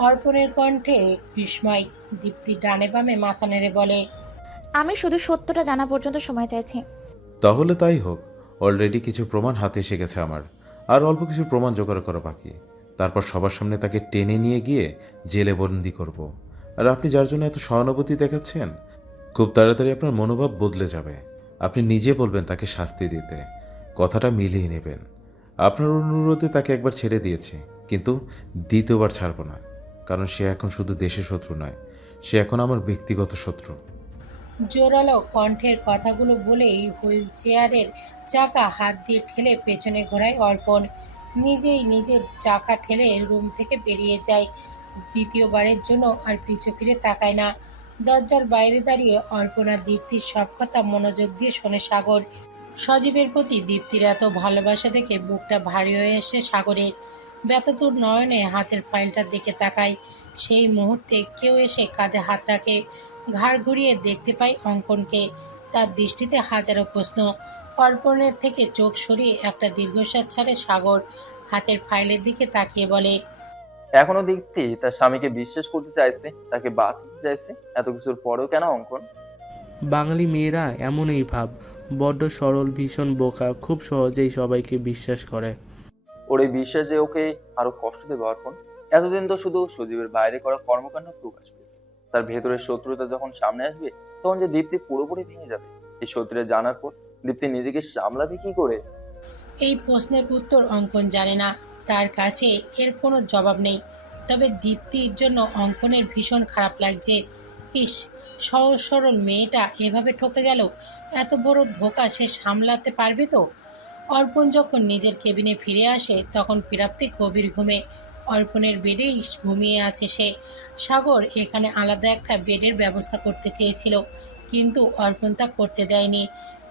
অর্পণের কণ্ঠে বিস্ময়। দীপ্তি ডানে বামে মাথা নেড়ে বলে, আমি শুধু সত্যটা জানা পর্যন্ত সময় চাইছি। তাহলে তাই হোক। অলরেডি কিছু প্রমাণ হাতে এসে গেছে আমার, আর অল্প কিছু প্রমাণ জোগাড় করা বাকি। তারপর সবার সামনে তাকে টেনে নিয়ে গিয়ে জেলে বন্দি করব। আর আপনি যার জন্য এত সহানুভূতি দেখাচ্ছেন, খুব তাড়াতাড়ি আপনার মনোভাব বদলে যাবে। আপনি নিজে বলবেন তাকে শাস্তি দিতে, কথাটা মিলিয়ে নেবেন। আপনার অনুরোধে তাকে একবার ছেড়ে দিয়েছি, কিন্তু দ্বিতীয়বার ছাড়ব না। কারণ সে এখন শুধু দেশের শত্রু নয়, সে এখন আমার ব্যক্তিগত শত্রু। জোরালো কণ্ঠের কথাগুলো বলেই হুইল চেয়ারের চাকা হাত দিয়ে ঠেলে পেছনে ঘোরায় অর্পণ। নিজেই নিজের চাকা ঠেলে রুম থেকে বেরিয়ে যায়। দ্বিতীয়বারের জন্য আর পিছু ফিরে তাকায় না। দরজার বাইরে দাঁড়িয়ে অর্পণা দীপ্তির সব কথা মনোযোগ দিয়ে শোনে সাগর। সজীবের প্রতি দীপ্তির এত ভালোবাসা দেখে বুকটা ভারী হয়ে এসে সাগরের। ব্যথাতুর নয়নে হাতের ফাইলটার দিকে তাকায়। সেই মুহূর্তে কেউ এসে কাঁধে হাত রাখে। ঘাড় ঘুরিয়ে দেখতে পায় অঙ্কনকে। তার দৃষ্টিতে হাজারো প্রশ্ন। অর্পণের থেকে চোখ সরিয়ে একটা দীর্ঘশ্বাস ছাড়ে সাগর। হাতের ফাইলের দিকে তাকিয়ে বলে, এখনো দীপ্তি তার স্বামীকে বিশ্বাস করতে চাইছে, তাকে বাঁচাতে চাইছে, এত কিছুর পরেও কেন অঙ্কন? বাঙালি মেয়েরা এমনই ভাব, বড্ড সরল, ভীষণ বোকা, খুব সহজেই সবাইকে বিশ্বাস করে। ওর এই বিশ্বাস যে ওকে আরো কষ্ট দেবে অর্পণ। এতদিন তো শুধু সজীবের বাইরে করা কর্মকাণ্ড প্রকাশ পেয়েছে, তার ভেতরের শত্রুতা যখন সামনে আসবে তখন যে দীপ্তি পুরোপুরি ভেঙে যাবে। এই সত্যিটা জানার পর দীপ্তি নিজেকে সামলাবে কি করে? এই প্রশ্নের উত্তর অঙ্কন জানে না। তার কাছে এর কোনো জবাব নেই। তবে দীপ্তির জন্য অঙ্কনের ভীষণ খারাপ লাগছে। ইস, সহজ সরল মেয়েটা এভাবে ঠকে গেল। এত বড় ধোঁকা সে সামলাতে পারবে তো? অর্পণ যখন নিজের কেবিনে ফিরে আসে তখন প্রাপ্তি গভীর ঘুমে। অর্পণের বেডেই ঘুমিয়ে আছে সে। সাগর এখানে আলাদা একটা বেডের ব্যবস্থা করতে চেয়েছিল, কিন্তু অর্পণ তা করতে দেয়নি।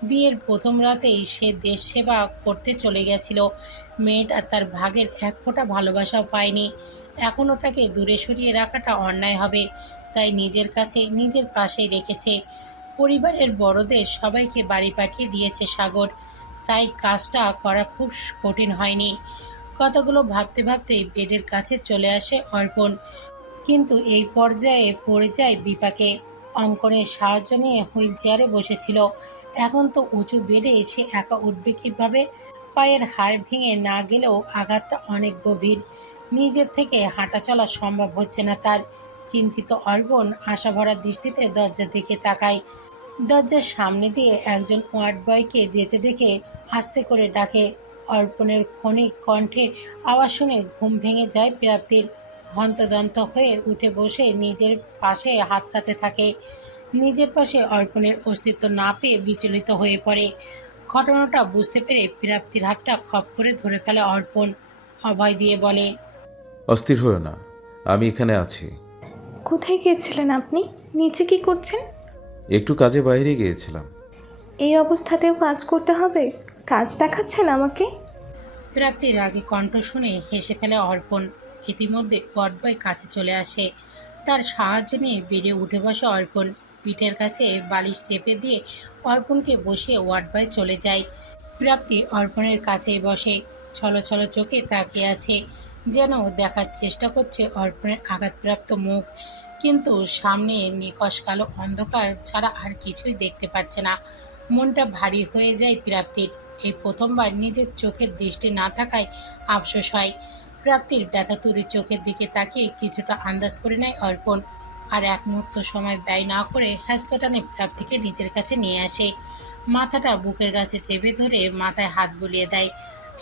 বিয়ের প্রথম রাতেই সে দেশ সেবা করতে চলে গেছিল। মেয়েটা তার ভাগের এক ফোঁটা ভালোবাসাও পায়নি। এখনও তাকে দূরে সরিয়ে রাখাটা অন্যায় হবে, তাই নিজের কাছে নিজের পাশেই রেখেছে। পরিবারের বড়দের সবাইকে বাড়ি পাঠিয়ে দিয়েছে সাগর, তাই কাজটা করা খুব কঠিন হয়নি। কথাগুলো ভাবতে ভাবতেই বেডের কাছে চলে আসে অর্পণ, কিন্তু এই পর্যায়ে পড়ে যায় বিপাকে। অঙ্কনের সাহায্য নিয়ে হুইল চেয়ারে বসেছিল, এখন তো উঁচু বেডে সে একা উঠবে কীভাবে? পায়ের হাড় ভেঙে না গেলেও আঘাতটা অনেক গভীর। নিজের থেকে হাঁটা চলা সম্ভব হচ্ছে না তার। চিন্তিত অর্পণ আশাভরা দৃষ্টিতে দরজার দিকে তাকায়। দরজার সামনে দিয়ে একজন ওয়ার্ড বয়কে যেতে দেখে আস্তে করে ডাকে। অর্পণের ক্ষণিক কণ্ঠে আওয়াজ শুনে ঘুম ভেঙে যায় প্রাপ্তির। হন্তদন্ত হয়ে উঠে বসে নিজের পাশে হাত রাখতে থাকে। নিজের পাশে অর্পণের অস্তিত্ব না পেয়ে বিচলিত হয়ে পড়ে। ঘটনাটা বুঝতে পেরে প্রাপ্তির হাতটা খপ করে ধরে ফেলে অর্পণ। অভয় দিয়ে বলে, অস্থির হও না, আমি এখানে আছি। কোথায় গিয়েছিলেন আপনি? নিচে কি করছেন? একটু কাজে বাইরে গিয়েছিলাম। এই অবস্থাতেও কাজ করতে হবে? কাজ দেখাচ্ছেন আমাকে? প্রাপ্তির আগে কণ্ঠ শুনে হেসে ফেলে অর্পণ। ইতিমধ্যে ওয়ার্ড বয় কাছে চলে আসে। তার সাহায্য নিয়ে বেড়ে উঠে বসে অর্পণ। পিঠের কাছে বালিশ চেপে দিয়ে অর্পণকে বসিয়ে ওয়ার্ড বয় চলে যায়। প্রাপ্তি অর্পণের কাছেই বসে, ছলো ছলো চোখে তাকিয়ে আছে, যেন দেখার চেষ্টা করছে অর্পণের আঘাতপ্রাপ্ত মুখ, কিন্তু সামনে নিকষ কালো অন্ধকার ছাড়া আর কিছুই দেখতে পাচ্ছে না। মনটা ভারী হয়ে যায় প্রাপ্তির। এই প্রথমবার নিজের চোখের দৃষ্টি না থাকায় আফসোস হয়। প্রাপ্তির ব্যথাতুরি চোখের দিকে তাকিয়ে কিছুটা আন্দাজ করে নেয় অর্পণ, আর এক মুহূর্ত সময় ব্যয় না করে হ্যাঁচকা টানে প্রাপ্তিকে নিজের কাছে নিয়ে আসে। মাথাটা বুকের কাছে চেপে ধরে মাথায় হাত বুলিয়ে দেয়।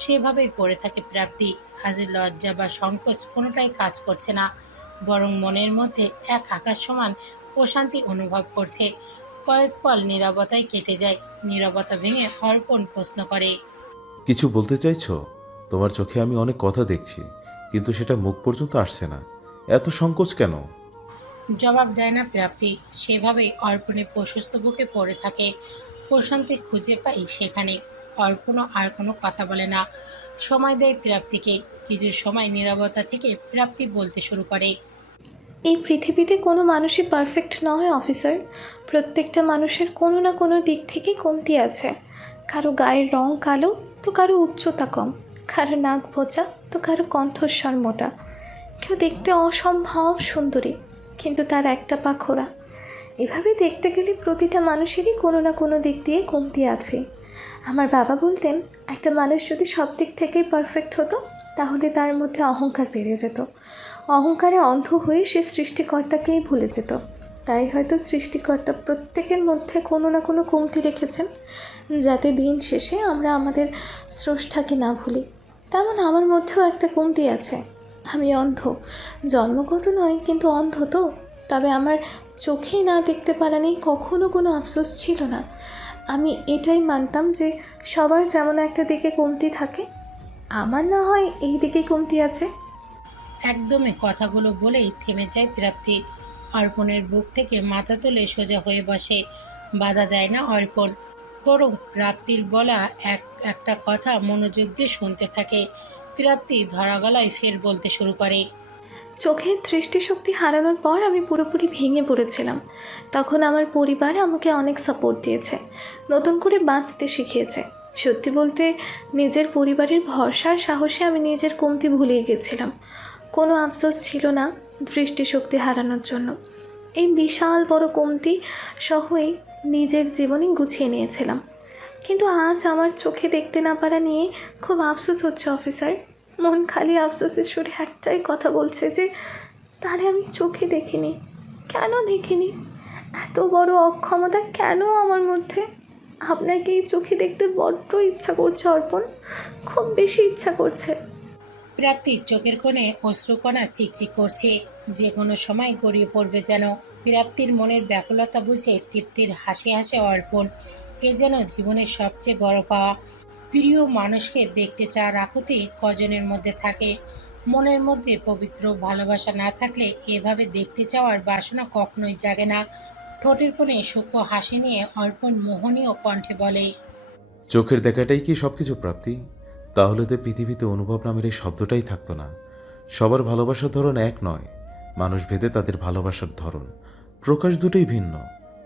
সেভাবেই পড়ে থাকে প্রাপ্তি। আজ লজ্জা বা সংকোচ কোনোটাই কাজ করছে না, বরং মনের মধ্যে এক আকাশ সমান প্রশান্তি অনুভব করছে। কয়েক পল নীরবতায় কেটে যায়। নীরবতা ভেঙে অর্পণ প্রশ্ন করে, কিছু বলতে চাইছো? তোমার চোখে আমি অনেক কথা দেখছি, কিন্তু সেটা মুখ পর্যন্ত আসছে না। এত সংকোচ কেন? জবাব দেয় না প্রাপ্তি। সেভাবেই অর্পণের প্রশস্ত বুকে পড়ে থাকে। প্রশান্তি খুঁজে পাই সেখানে। অর্পণও আর কোনো কথা বলে না, সময় দেয় প্রাপ্তিকে। কিছু সময় নীরবতা থেকে প্রাপ্তি বলতে শুরু করে, এই পৃথিবীতে কোনো মানুষই পারফেক্ট নয় অফিসার। প্রত্যেকটা মানুষের কোনো না কোনো দিক থেকে কমতি আছে। কারো গায়ের রং কালো তো কারো উচ্চতা কম, কারো নাক ভোঁচা তো কারো কণ্ঠস্বর মোটা, কেউ দেখতে অসম্ভব সুন্দরী কিন্তু তার একটা পা খোড়া। এভাবে দেখতে গেলে প্রতিটা মানুষেরই কোনো না কোনো দিক দিয়ে কমতি আছে। আমার বাবা বলতেন, একটা মানুষ যদি সব দিক থেকেই পারফেক্ট হতো তাহলে তার মধ্যে অহংকার বেড়ে যেত। অহংকারে অন্ধ হয়ে সে সৃষ্টিকর্তাকেই ভুলে যেত। তাই হয়তো সৃষ্টিকর্তা প্রত্যেকের মধ্যে কোনো না কোনো কমতি রেখেছেন, যাতে দিন শেষে আমরা আমাদের স্রষ্টাকে না ভুলি। তেমন আমার মধ্যেও একটা কমতি আছে। আমি অন্ধ, জন্মগত নয় কিন্তু অন্ধ তো। তবে আমার চোখেই না দেখতে পারা নেই কখনো কোনো আফসোস ছিল না। আমি এটাই মানতাম যে সবার যেমন একটা দিকে কমতি থাকে, আমার না হয় এই দিকে কমতি আছে। একদমই কথাগুলো বলেই থেমে যায় প্রাপ্তি। অর্পণের বুক থেকে মাথা তুলে সোজা হয়ে বসে। বাধা দেয় না অর্পণ, বরং প্রাপ্তির বলা একটা কথা মনোযোগ দিয়ে শুনতে থাকে। প্রাপ্তি ধরা গলায় ফের বলতে শুরু করে। চোখের দৃষ্টিশক্তি হারানোর পর আমি পুরোপুরি ভেঙে পড়েছিলাম। তখন আমার পরিবার আমাকে অনেক সাপোর্ট দিয়েছে, নতুন করে বাঁচতে শিখিয়েছে। সত্যি বলতে নিজের পরিবারের ভরসার সাহসে আমি নিজের কমতি ভুলিয়ে গেছিলাম। কোনো আফসোস ছিল না দৃষ্টিশক্তি হারানোর জন্য। এই বিশাল বড় কমতি সহই নিজের জীবনে গুছিয়ে নিয়েছিলাম। কিন্তু আজ আমার চোখে দেখতে না পারা নিয়ে খুব আফসোস হচ্ছে অফিসার। মন খালি আফসোসের সুরে একটাই কথা বলছে যে তারে আমি চোখে দেখিনি। কেন দেখিনি? এত বড় অক্ষমতা কেন আমার মধ্যে? আপনাকে এই চোখে দেখতে বড্ড ইচ্ছা করছে অর্পণ, খুব বেশি ইচ্ছা করছে। প্রাপ্তির চোখের কোণে অশ্রুকণা চিকচিক করছে, যে কোনো সময় গড়িয়ে পড়বে যেন। প্রাপ্তির মনের ব্যাকুলতা বুঝে তৃপ্তির হাসি হাসে অর্পণ। এ যেন জীবনের সবচেয়ে বড় পাওয়া। প্রিয় মানুষকে দেখতে চাওয়ার আকুতি কজনের মধ্যে থাকে। মনের মধ্যে পবিত্র ভালোবাসা না থাকলে এভাবে দেখতে চাওয়ার বাসনা কখনোই জাগে না। ঠোঁটের কোণে সূক্ষ্ম হাসি নিয়ে অর্পণ মোহনীয় কণ্ঠে বলে, চোখের দেখাটাই কি সব কিছু প্রাপ্তি? তাহলে তো পৃথিবীতে অনুভব নামের এই শব্দটাই থাকতো না। সবার ভালোবাসার ধরন এক নয়, মানুষ ভেদে তাদের ভালোবাসার ধরন প্রকাশ দুটোই ভিন্ন।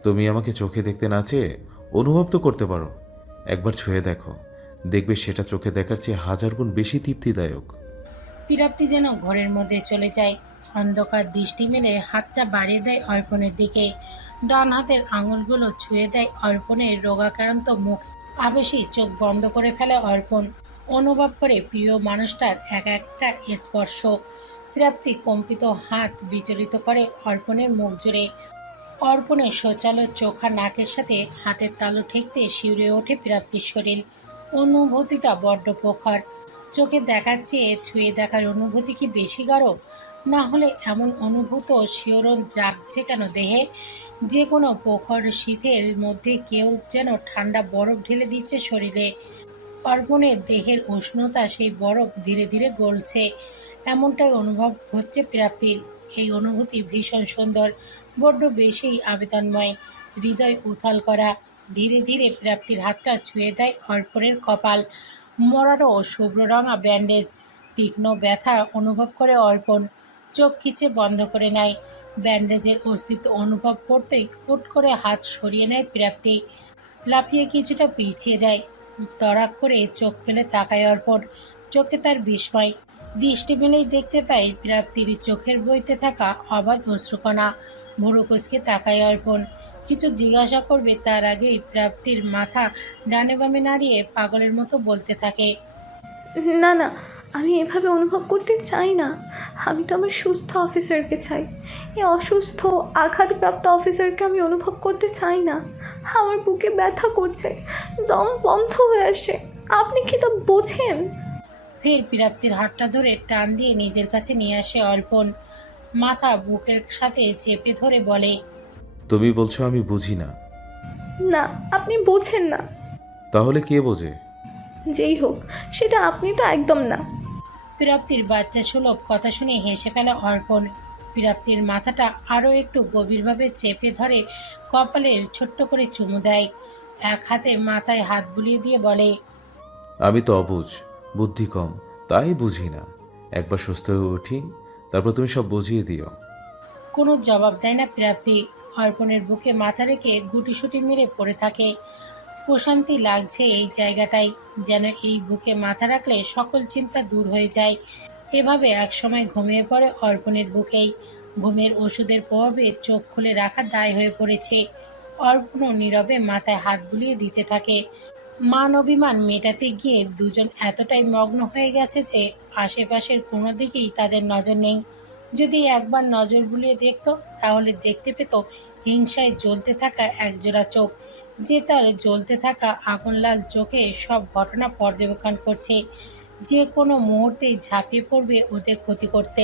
তুমি আমাকে চোখে দেখতে না চেয়ে অনুভব তো করতে পারো। একবার ছুঁয়ে দেখো, দেখবে সেটা চোখে দেখার চেয়ে 1000 গুণ বেশি তৃপ্তিদায়ক। প্রাপ্তি যেন ঘরের মধ্যে চলে যায়। অন্ধকার দৃষ্টি মেলে হাতটা বাড়িয়ে দেয় অর্পণের দিকে। ডান হাতের আঙুলগুলো ছুঁয়ে দেয় অর্পণের রোগাক্রান্ত মুখ। আবেশে চোখ বন্ধ করে ফেলে অর্পণ। অনুভব করে প্রিয় মানুষটার একটা স্পর্শ। প্রাপ্তি কম্পিত হাত বিচলিত করে অর্পণের মুখ জুড়ে। অর্পণের শোচালো চোখা নাকের সাথে হাতের তালু ঠেকতে শিউরে ওঠে প্রাপ্তির শরীর। অনুভূতিটা বড্ড প্রখর। চোখে দেখার চেয়ে ছুঁয়ে দেখার অনুভূতি কি বেশি গাঢ়? না হলে এমন অনুভূত শিহরণ জাগছে কেন দেহে? যে কোনো প্রখর শীতের মধ্যে কেউ যেন ঠান্ডা বরফ ঢেলে দিচ্ছে শরীরে। অর্পণের দেহের উষ্ণতা সেই বরফ ধীরে ধীরে গলছে, এমনটাই অনুভব হচ্ছে প্রাপ্তির। এই অনুভূতি ভীষণ সুন্দর, বড্ড বেশি আবেদনময়, হৃদয় উথাল করা। ধীরে ধীরে প্রাপ্তির হাতটা ছুঁয়ে দেয় অর্পণের কপাল। মরানো শুভ্র রঙা ব্যান্ডেজ। তীক্ষ্ণ ব্যথা অনুভব করে অর্পণ। চোখ খিচে বন্ধ করে নেয়। ব্যান্ডেজের অস্তিত্ব অনুভব করতেই হুট করে হাত সরিয়ে নেয় প্রাপ্তি। লাফিয়ে কিছুটা পিছিয়ে যায়। তড়াক করে চোখ ফেলে তাকায় অর্পণ। চোখে তার বিস্ময়। দৃষ্টি মেলেই দেখতে পায় প্রাপ্তির চোখের বইতে থাকা অবাধ অশ্রুকণা। ভুরু কুঁচকে তাকায় অর্পণ। কিছু জিজ্ঞাসা করবে তার আগেই প্রাপ্তির মাথা ডানে বামে নাড়িয়ে পাগলের মতো বলতে থাকে, না না, আমি এভাবে অনুভব করতে চাই না। আমি তো আমার সুস্থ অফিসারকে চাই। এই অসুস্থ আঘাতপ্রাপ্ত অফিসারকে আমি অনুভব করতে চাই না। আমার বুকে ব্যথা করছে, দম বন্ধ হয়ে আসে। আপনি কি তা বোঝেন? ফের প্রাপ্তির হাতটা ধরে টান দিয়ে নিজের কাছে নিয়ে আসে অর্পণ। মাথা বুকের সাথে চেপে ধরে বলে, তুমি বলছো আমি বুঝি না? না, আপনি বোঝেন না। তাহলে কে বোঝে? যেই হোক, সেটা আপনি তো একদম না। প্রাপ্তির বাচ্চা সুলভ কথা শুনে হেসে ফেলে অর্পণ। প্রাপ্তির মাথাটা আরও একটু গভীরভাবে চেপে ধরে কপালের ছোট্ট করে চুমু দেয়। এক হাতে মাথায় হাত বুলিয়ে দিয়ে বলে, আমি তো অবুঝ, বুদ্ধি কম, তাই বুঝি না। একবার সুস্থ হয়ে উঠি, তারপর তুমি সব বুঝিয়ে দিও। কোনো জবাব দেয় না প্রাপ্তি। অর্পণের বুকে মাথা রেখে গুটিসুটি মেরে পড়ে থাকে। প্রশান্তি লাগছে এই জায়গাটায়, যেন এই বুকে মাথা রাখলে সকল চিন্তা দূর হয়ে যায়। এভাবে একসময় ঘুমিয়ে পড়ে অর্পণের বুকেই। ঘুমের ওষুধের প্রভাবে চোখ খুলে রাখা দায় হয়ে পড়েছে। অর্পণও নীরবে মাথায় হাত বুলিয়ে দিতে থাকে। মান অভিমান মেটাতে গিয়ে দুজন এতটাই মগ্ন হয়ে গেছে যে আশেপাশের কোনো দিকেই তাদের নজর নেই। যদি একবার নজর বুলিয়ে দেখতো তাহলে দেখতে পেত হিংসায় জ্বলতে থাকা একজোড়া চোখ, যে তার জ্বলতে থাকা আগুন লাল চোখে সব ঘটনা পর্যবেক্ষণ করছে। যে কোনো মুহূর্তেই ঝাঁপিয়ে পড়বে ওদের ক্ষতি করতে।